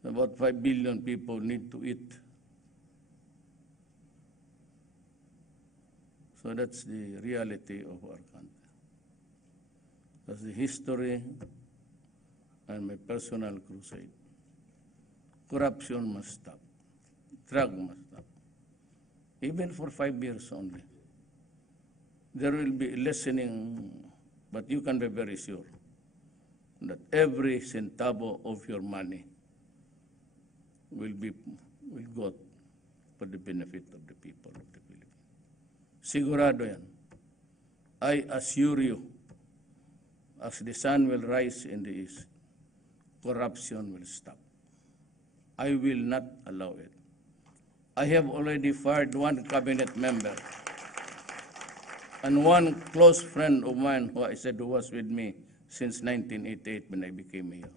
about 5 billion people need to eat. So that's the reality of our country. That's the history and my personal crusade. Corruption must stop. Drug must stop. Even for 5 years only. There will be lessening, but you can be very sure that every centavo of your money will go for the benefit of the people of the Philippines. Sigurado yan. I assure you, as the sun will rise in the east, corruption will stop. I will not allow it. I have already fired one cabinet member and one close friend of mine who I said who was with me since 1988 when I became mayor.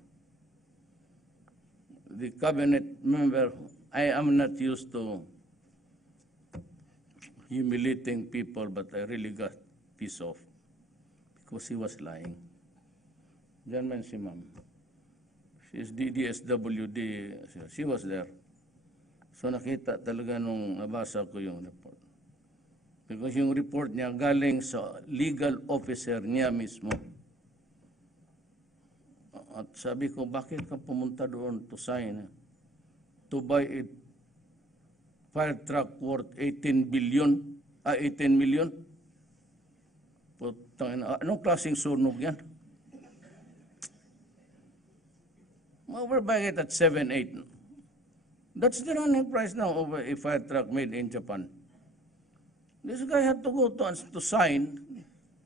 The cabinet member, I am not used to humiliating people, but I really got pissed off because he was lying. Diyan si ma'am. She is DSWD. She was there. So nakita talaga nung nabasa ko yung report. Because yung report niya galing sa legal officer niya mismo. At sabi ko, bakit ka pumunta doon to sign, to buy a fire truck worth 18 million? Anong klaseng sunog yan? We're buying it at 7, 8. That's the running price now of a fire truck made in Japan. This guy had to go to sign,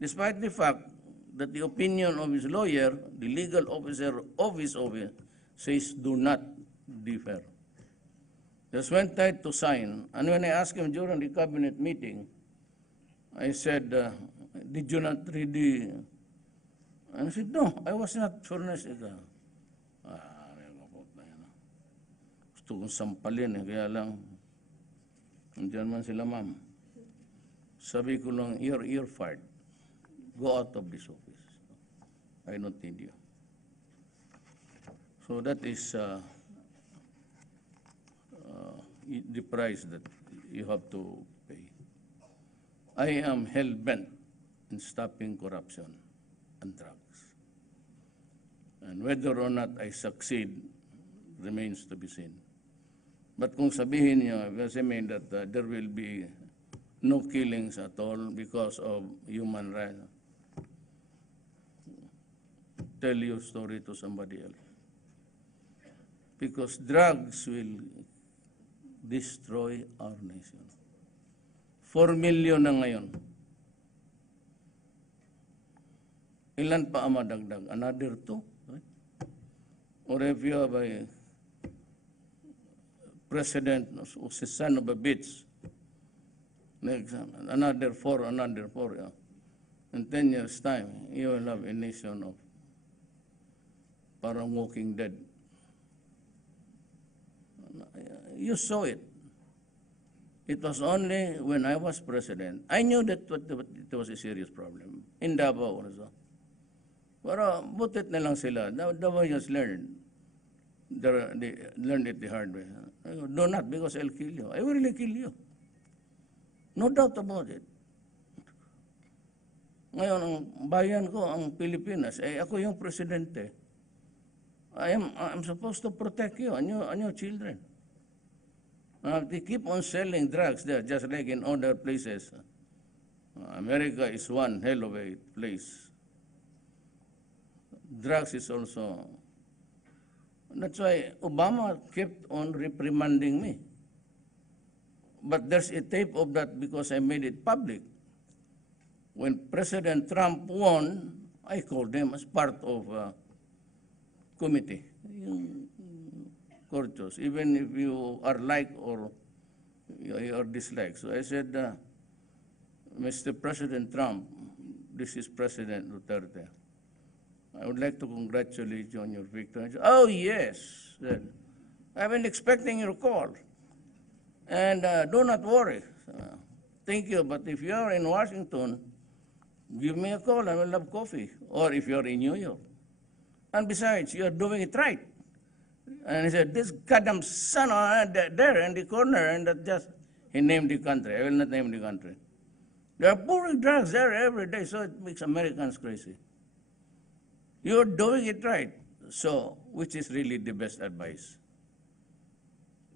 despite the fact that the opinion of his lawyer, the legal officer of his office, says do not defer. Just went there to sign. And when I asked him during the cabinet meeting, I said, did you not read the... And he said, no, I was not furnished. Gusto kong sampalin, kaya lang, nandiyan man sila, ma'am. Sabi ko lang, you're fired. Go out of this office. I don't need you. So that is the price that you have to pay. I am hell-bent in stopping corruption and drugs. And whether or not I succeed remains to be seen. But kung sabihin niyo, does it mean that there will be no killings at all because of human rights? Tell your story to somebody else. Because drugs will destroy our nation. 4 million na ngayon. Ilan pa ang madagdag? Another 2? Right? Or if you have a president who's a son of a bitch, another 4. Yeah. In 10 years' time, you will have a nation of parang Walking Dead. You saw it. It was only when I was president, I knew that it was a serious problem. In Davao also. Pero butit na lang sila. Davao just learned. They learned it the hard way. Do not, because I'll kill you. I will really kill you. No doubt about it. Ngayon, ang bayan ko, ang Pilipinas, ako yung presidente. I'm supposed to protect you and your children. They keep on selling drugs there, just like in other places. America is one hell of a place. Drugs is also. That's why Obama kept on reprimanding me. But there's a tape of that because I made it public. When President Trump won, I called him as part of a committee. Courteous, even if you are like or you are dislike. So I said, Mr. President Trump, this is President Duterte. I would like to congratulate you on your victory. Said, oh, yes. Said, I've been expecting your call. And do not worry. Thank you, but if you are in Washington, give me a call and we'll have coffee. Or if you're in New York. And besides, you're doing it right. And he said, this goddamn son there in the corner, and that just, he named the country. I will not name the country. They are pouring drugs there every day, so it makes Americans crazy. You're doing it right. So, which is really the best advice?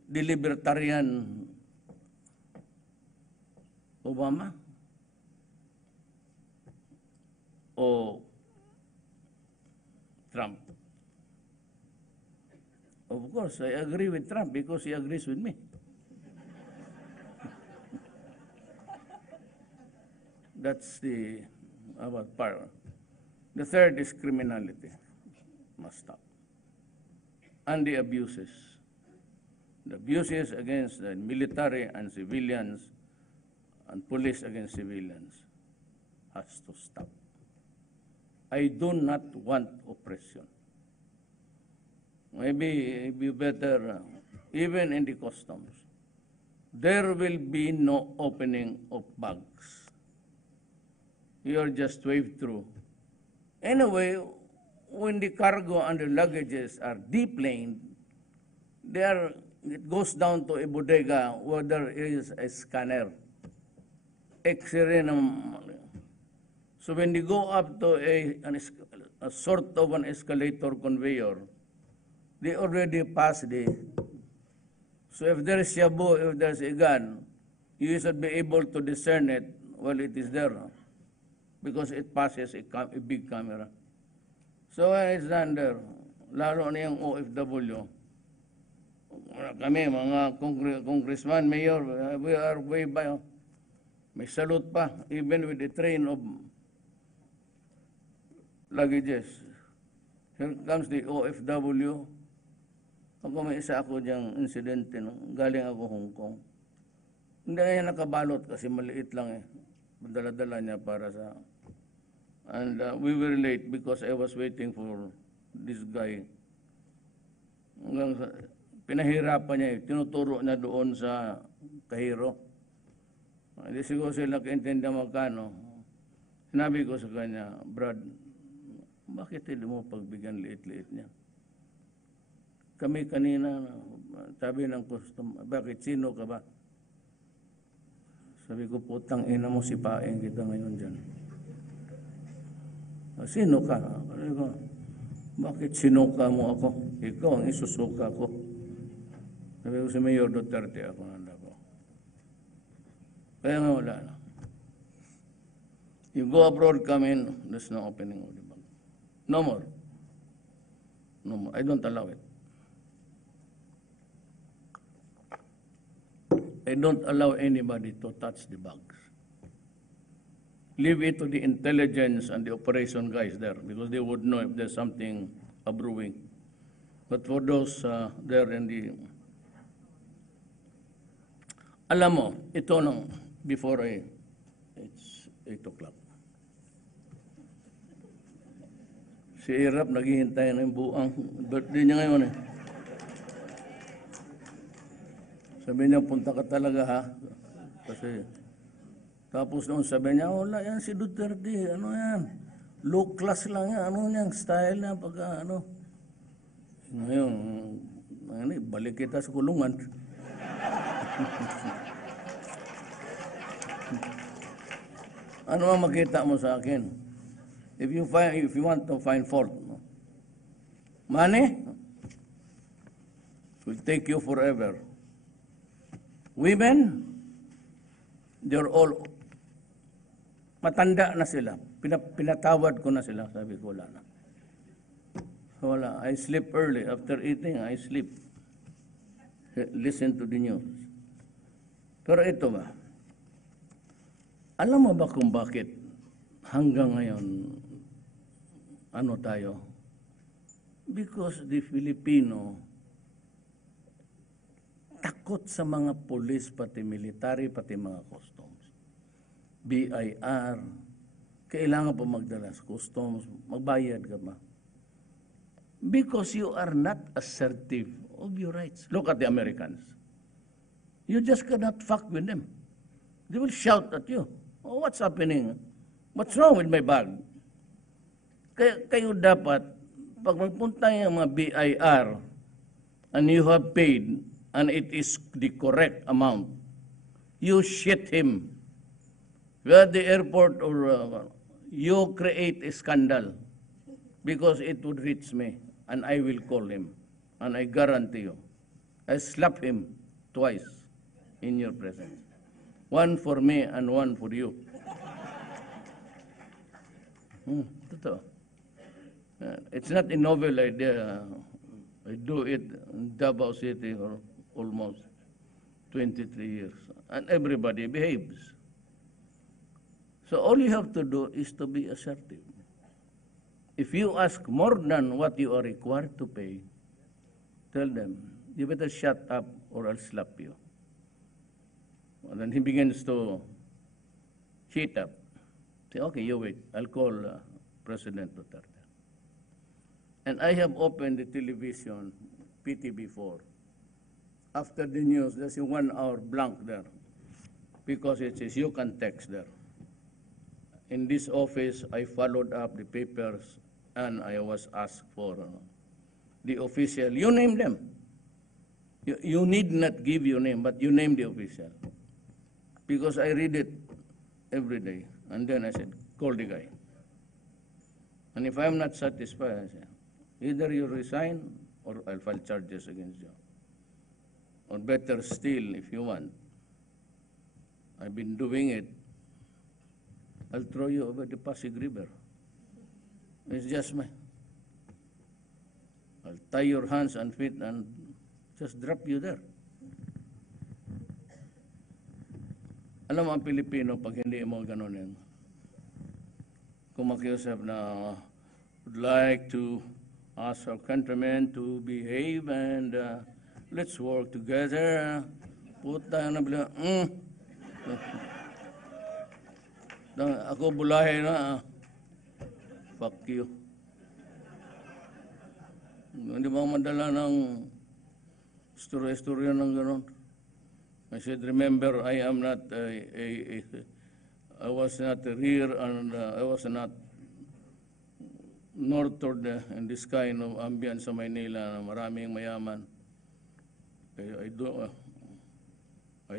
The libertarian Obama? Or Trump? Of course, I agree with Trump because he agrees with me. That's the about power. The third is criminality. Must stop. And the abuses. The abuses against the military and civilians and police against civilians has to stop. I do not want oppression. Maybe it be better, even in the customs, there will be no opening of bags. You're just waved through. Anyway, when the cargo and the luggages are deplaned, it goes down to a bodega where there is a scanner, X-ray. So when you go up to a sort of an escalator conveyor, they already passed so if there is shabu, if there's a gun, you should be able to discern it while it is there, because it passes a big camera. So when it's done there, lalo na yung OFW, kami, mga congressman, mayor, we are way by, may salute pa, even with the train of luggages. Here comes the OFW. Ako may isa ako diyang insidente, no? Galing ako Hong Kong. Hindi na niya nakabalot kasi maliit lang eh. Dala-dala niya para sa... And we were late because I was waiting for this guy. Hanggang pinahirapan niya eh. Tinuturo niya doon sa Kahiro. Hindi siguro sila nakaintindi magkano. Sinabi ko sa kanya, Brad, bakit hindi mo pagbigyan liit-liit niya? Kami kanina, sabi ng customer, bakit sino ka ba? Sabi ko, putang ina mo, sipain kita ngayon dyan. Sino ka? Sabi ko, bakit sinuka mo ako? Ikaw ang isusuka ko. Sabi ko si Mayor Duterte, ako nanda ko. Kaya nga wala na. You go abroad, come in, there's no opening of the bank. No more. No more. I don't allow it. I don't allow anybody to touch the bags. Leave it to the intelligence and the operation guys there because they would know if there's something brewing. But for those there in the... Alam mo, ito nung before it's 8 o'clock. Si Irap naghihintay na yung buang birthday niya ngayon eh. Sabi niya, punta ka talaga ha. Kasi, tapos noon sabi niya, wala yan si Duterte, ano yan? Low class lang yan, ano yan, style na pagka ano. Ngayon, balik kita sa kulungan. Ano ang makita mo sa akin? If you want to find fault, no? Money will take you forever. Women, they're all matanda na sila. Pinatawad ko na sila. Sabi ko, wala na. So, wala. I sleep early. After eating, I sleep. Listen to the news. Pero ito ba? Alam mo ba kung bakit hanggang ngayon ano tayo? Because the Filipino takot sa mga police, pati military, pati mga customs. BIR, kailangan pa magdala sa customs, magbayad ka ba? Because you are not assertive of your rights. Look at the Americans. You just cannot fuck with them. They will shout at you. Oh, what's happening? What's wrong with my bag? Kayo dapat, pag magpunta yung mga BIR and you have paid and it is the correct amount, you shit him. We're at the airport or you create a scandal because it would reach me and I will call him. And I guarantee you, I slap him twice in your presence. One for me and one for you. Totoo. It's not a novel idea. I do it in Davao City for almost 23 years. And everybody behaves. So all you have to do is to be assertive. If you ask more than what you are required to pay, tell them, you better shut up or I'll slap you. And then he begins to heat up. Say, okay, you wait. I'll call President Duterte. And I have opened the television, PTV4. After the news, there's a 1 hour blank there because it says you can text there. In this office, I followed up the papers and I was asked for the official. You name them. You need not give your name, but you name the official. Because I read it every day. And then I said, call the guy. And if I'm not satisfied, I say, either you resign or I'll file charges against you. Or better still, if you want, I've been doing it, I'll throw you over the Pasig River. It's just me. I'll tie your hands and feet and just drop you there. Alam mo ang Pilipino, pag hindi mo ganun yan, kung makiusap na would like to ask our countrymen to behave and let's work together. Puta na bila, ako bulahe na, fuck you. Hindi mo madala ng istorya ng gano'n. I said, remember, I am not I was not here and I was not nurtured in this kind of ambience sa Maynila na maraming mayaman. I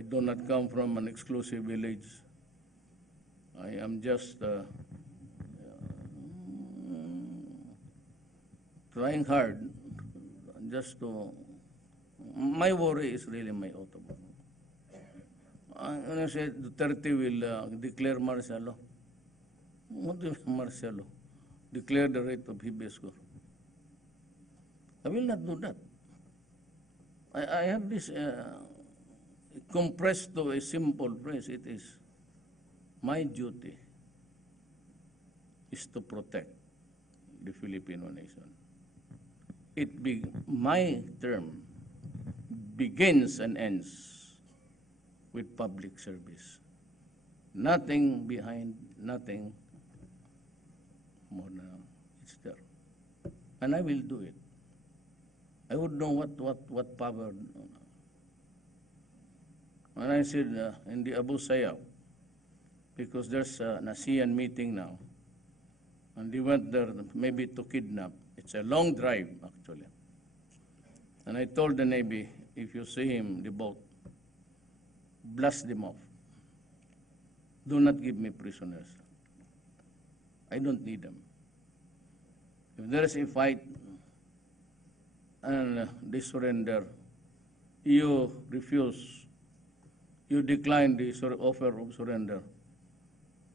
do not come from an exclusive village. I am just trying hard just to my worry is really my autobahn. Ano siya, Duterte will declare martial law. What do you mean martial law? Declare the right of habeas corpus. I will not do that. I have this compressed to a simple phrase. It is, my duty is to protect the Filipino nation. My term begins and ends with public service. Nothing behind, nothing more than it's there. And I will do it. I would know what power. When I said in the Abu Sayyaf, because there's an ASEAN meeting now, and they went there maybe to kidnap. It's a long drive, actually. And I told the Navy, if you see him, the boat, blast them off. Do not give me prisoners. I don't need them. If there is a fight and they surrender, you refuse, you decline the offer of surrender.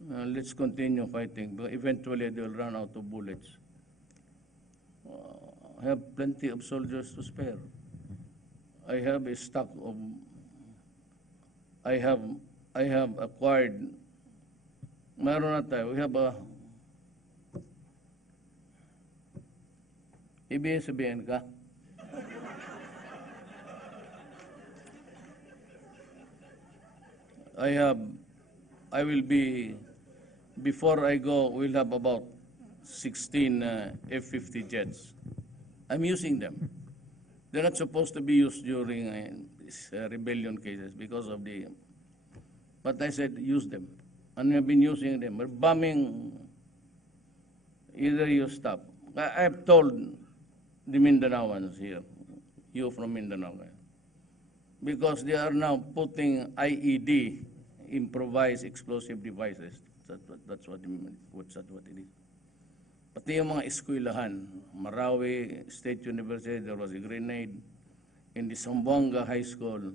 Let's continue fighting, but eventually they will run out of bullets. I have plenty of soldiers to spare. I have a stock of, I have acquired, meron na tayo, we have a, ibig sabihin ka? I will be, before I go, we'll have about 16 F-50 jets. I'm using them. They're not supposed to be used during these rebellion cases because of the, but I said use them. And I've been using them. We're bombing, either you stop. I've told the Mindanaoans here, you from Mindanao, because they are now putting IED, improvised explosive devices. That's what it is. Pati yung mga eskwelahan, Marawi State University, there was a grenade. In the Zamboanga High School,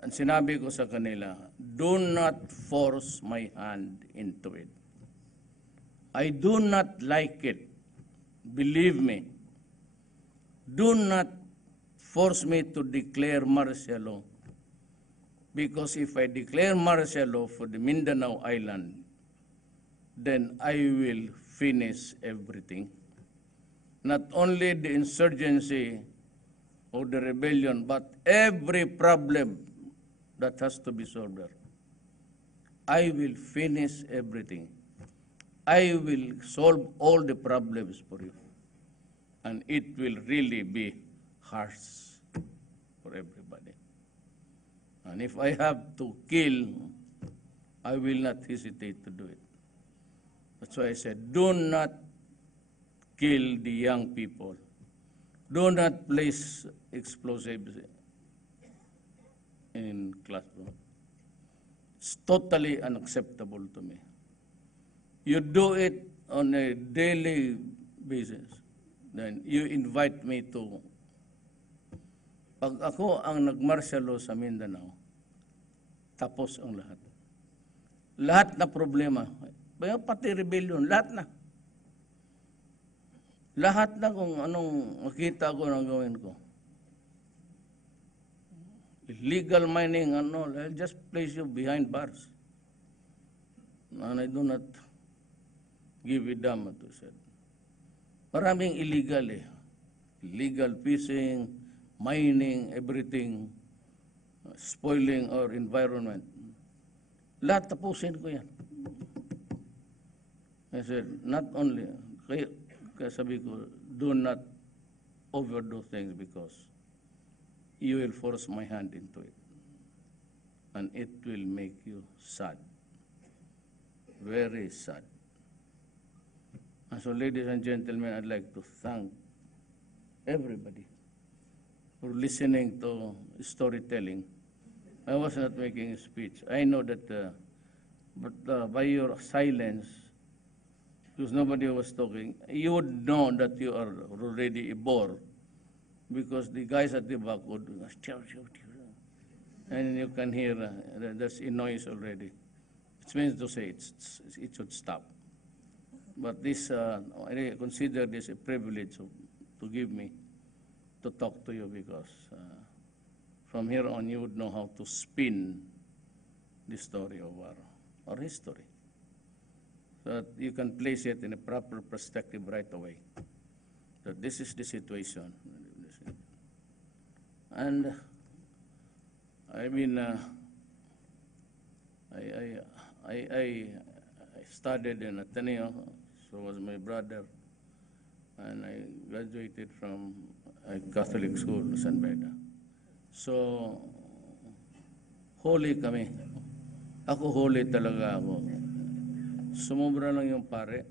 and sinabi ko sa kanila, do not force my hand into it. I do not like it. Believe me. Do not force me to declare martial law. Because if I declare martial law for the Mindanao Island, then I will finish everything. Not only the insurgency or the rebellion, but every problem that has to be solved there. I will finish everything. I will solve all the problems for you. And it will really be harsh for everybody. And if I have to kill, I will not hesitate to do it. That's why I said, do not kill the young people. Do not place explosives in classroom. It's totally unacceptable to me. You do it on a daily basis. Then you invite me to, pag ako ang nag-martial law sa Mindanao, tapos ang lahat. Lahat na problema, pati rebellion, lahat na. Lahat na kung anong makita ko ng gawin ko. Illegal mining and all, I'll just place you behind bars. And I do not give a damn what you said. Maraming illegal eh. Illegal fishing, mining, everything, spoiling our environment. Lahat tapusin ko yan. I said, not only, kaya sabi ko, do not overdo things because you will force my hand into it. And it will make you sad. Very sad. And so, ladies and gentlemen, I'd like to thank everybody for listening to storytelling. I was not making a speech. I know that, but by your silence, because nobody was talking, you would know that you are already a bore because the guys at the back would chow, chow, chow, and you can hear there's a noise already. It means to say it should stop. But this, I consider this a privilege to give me to talk to you because from here on you would know how to spin the story of our history. So that you can place it in a proper perspective right away. That this is the situation. And I mean, I studied in Ateneo, so was my brother, and I graduated from a Catholic school, San Beda. So, holy kami. Ako holy talaga ako. Sumubra lang yung pare.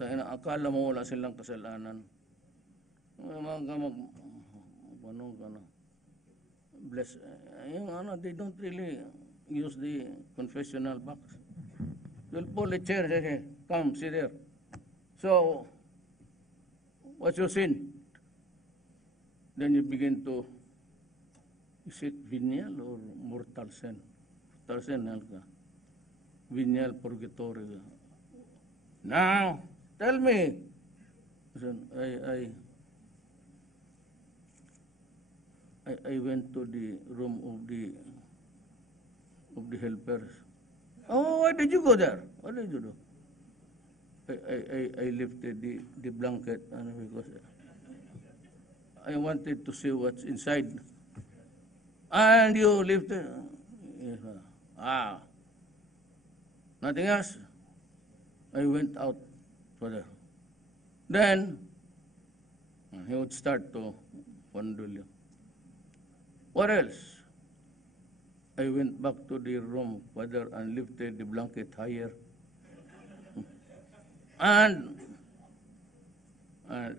Akala mo wala silang kasalanan. Bless. They don't really use the confessional box. They'll pull a chair, say, come, sit there. So, what's your sin? Then you begin to, is it venial or mortal sin? Mortal sin, halka. Venial purgatory. Now, tell me. I went to the room of the helpers. Oh, why did you go there? What did you do? I lifted the blanket because I wanted to see what's inside. And you lifted. Yes, nothing else. I went out further. Then he would start to fondle you. What else? I went back to the room further and lifted the blanket higher. And I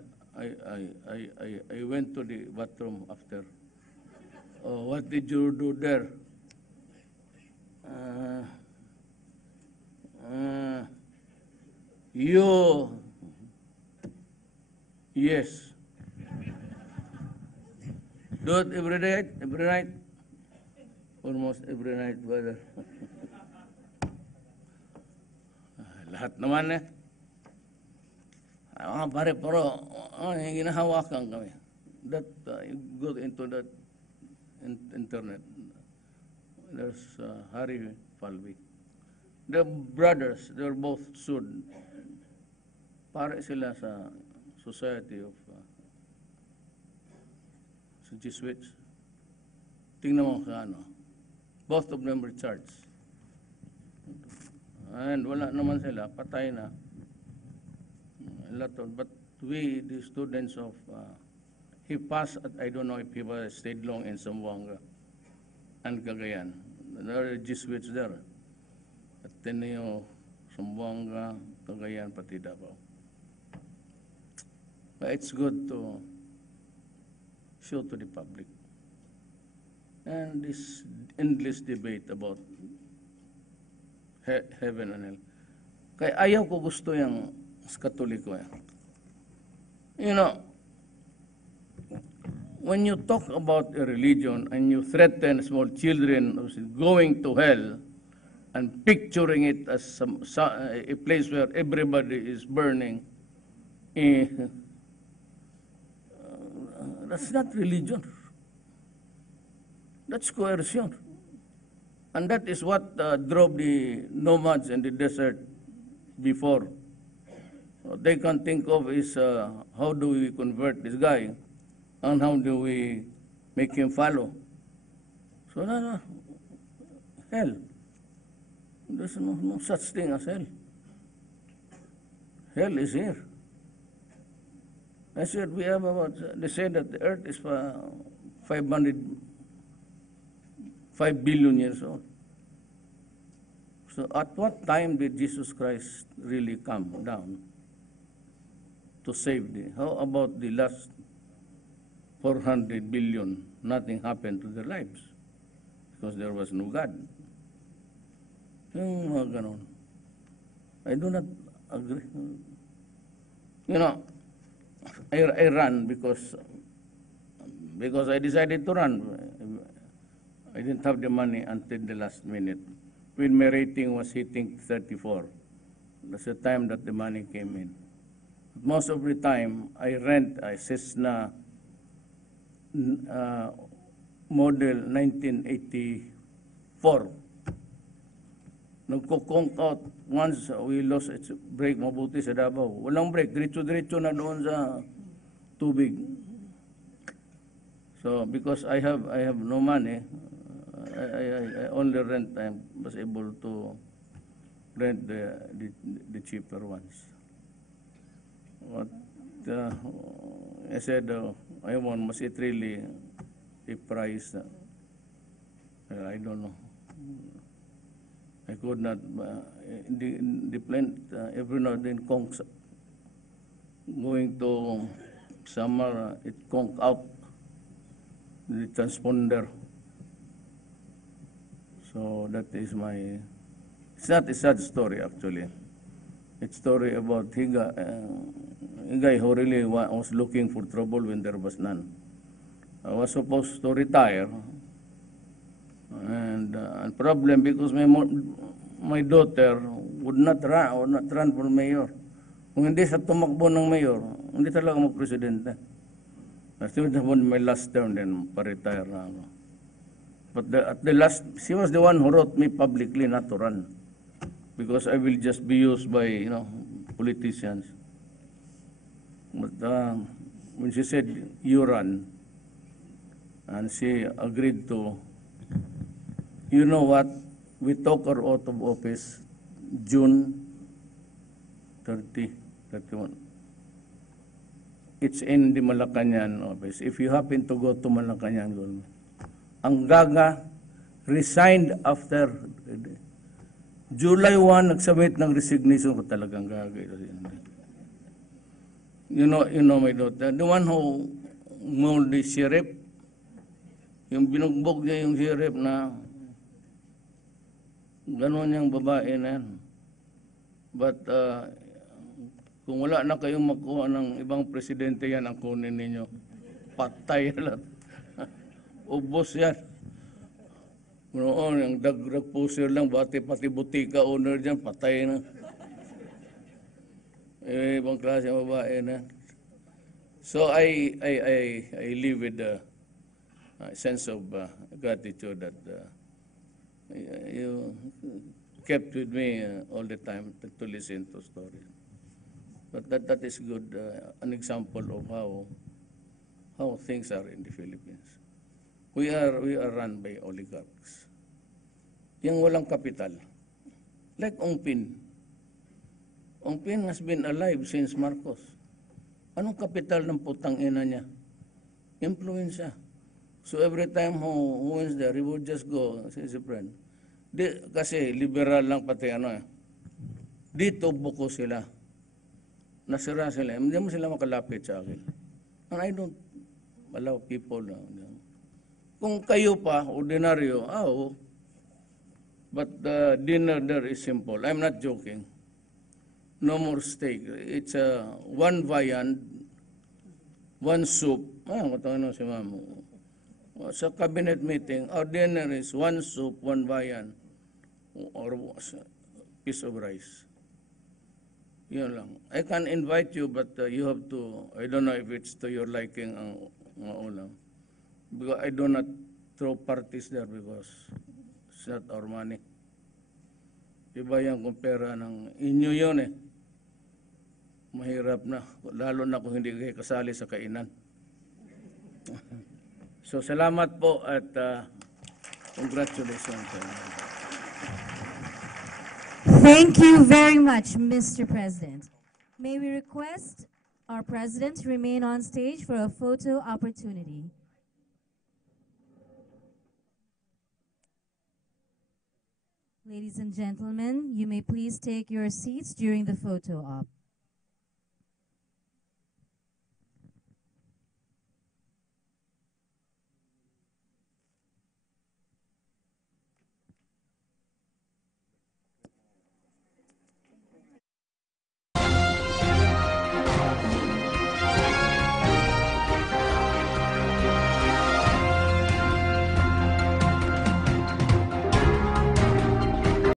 went to the bathroom after. Oh, what did you do there? Yes. Do it every night? Almost every night, brother. Lahat naman eh. Mga pare, pero ginahawakan kami. That, you go into that internet. There's Harry Falvey. The brothers, they were both sued. Pare sila sa Society of sa Jesuits. Tingnan mo ka ano. Both of them were charged. And wala naman sila, patay na. But we, the students of, he passed, I don't know if he was stayed long in Zamboanga and Cagayan. There are Jesuits there. Ateneo, Zamboanga, Cagayan, pati Davao. But it's good to show to the public. And this endless debate about heaven and hell. Kaya ayaw ko gusto yung Katoliko. You know, when you talk about a religion and you threaten small children going to hell and picturing it as a place where everybody is burning, that's not religion. That's coercion. And that is what drove the nomads in the desert before. What they can think of is how do we convert this guy and how do we make him follow. So no, hell. There's no such thing as hell. Hell is here. I said we have about, they say that the earth is 5 billion years old. So at what time did Jesus Christ really come down to save how about the last 400 billion? Nothing happened to their lives because there was no God. I do not agree. You know, I ran because I decided to run. I didn't have the money until the last minute. When my rating was hitting 34, that's the time that the money came in. Most of the time, I rent a Cessna model 1984. Nagko-conk out once we lost its brake, mabuti sa Davao. Walang brake, diretso-diretso na doon sa tubig. So because I have no money, I only rent. I was able to rent the cheaper ones. But I said, I want, must it really a price? I don't know. I could not. The plant every now and then conks. Going to summer, it conk out the transponder. So that is my. It's not a sad story actually. It's a story about Higa, a guy who really was looking for trouble when there was none. I was supposed to retire. And problem because my daughter would not run for mayor. Kung hindi sa tumakbo ng mayor, hindi talaga mag-presidente. I still have my last term, then pa-retire na ako. But at the last, she was the one who wrote me publicly not to run. Because I will just be used by, politicians. But when she said, you run, and she agreed to, you know what? We took her out of office June 31. It's in the Malacañang office. If you happen to go to Malacañang, ang Gaga resigned after July 1, nagsubmit ng resignation ko talagang Gaga. You know my daughter, the one who mold the sheriff, yung binugbog niya yung sheriff na gano'n yung babae na yan. But kung wala na kayong makuha ng ibang presidente yan, ang kunin ninyo. Patay lahat. Ubos yan. Noon, yung drug pusher lang, pati butika owner dyan, patay na. Ibang klase ng babae na. So I live with a sense of gratitude that you kept with me all the time to listen to stories. But that is good, an example of how things are in the Philippines. We are run by oligarchs. Yung walang kapital. Like Ongpin. Ongpin has been alive since Marcos. Anong kapital ng putang ina niya? Influensya. So every time who wins there, he would just go, says a friend. Kasi liberal lang pati Dito buko sila. Nasira sila. Hindi mo sila makalapit sa akin. And I don't allow people. Kung kayo pa, ordinaryo, but the dinner there is simple. I'm not joking. No more steak. It's one viand, one soup. Matano si Mamo. Sa cabinet meeting, our dinner is one soup, one viand, or a piece of rice. Yun lang. I can invite you, but you have to, I don't know if it's to your liking ang ulam. Because I do not throw parties there because it's not our money. Iba yan kung pera ng inyo yun eh. Mahirap na, lalo na kung hindi kayo kasali sa kainan. So salamat po at congratulations. Thank you very much, Mr. President. May we request our President to remain on stage for a photo opportunity. Ladies and gentlemen, you may please take your seats during the photo op.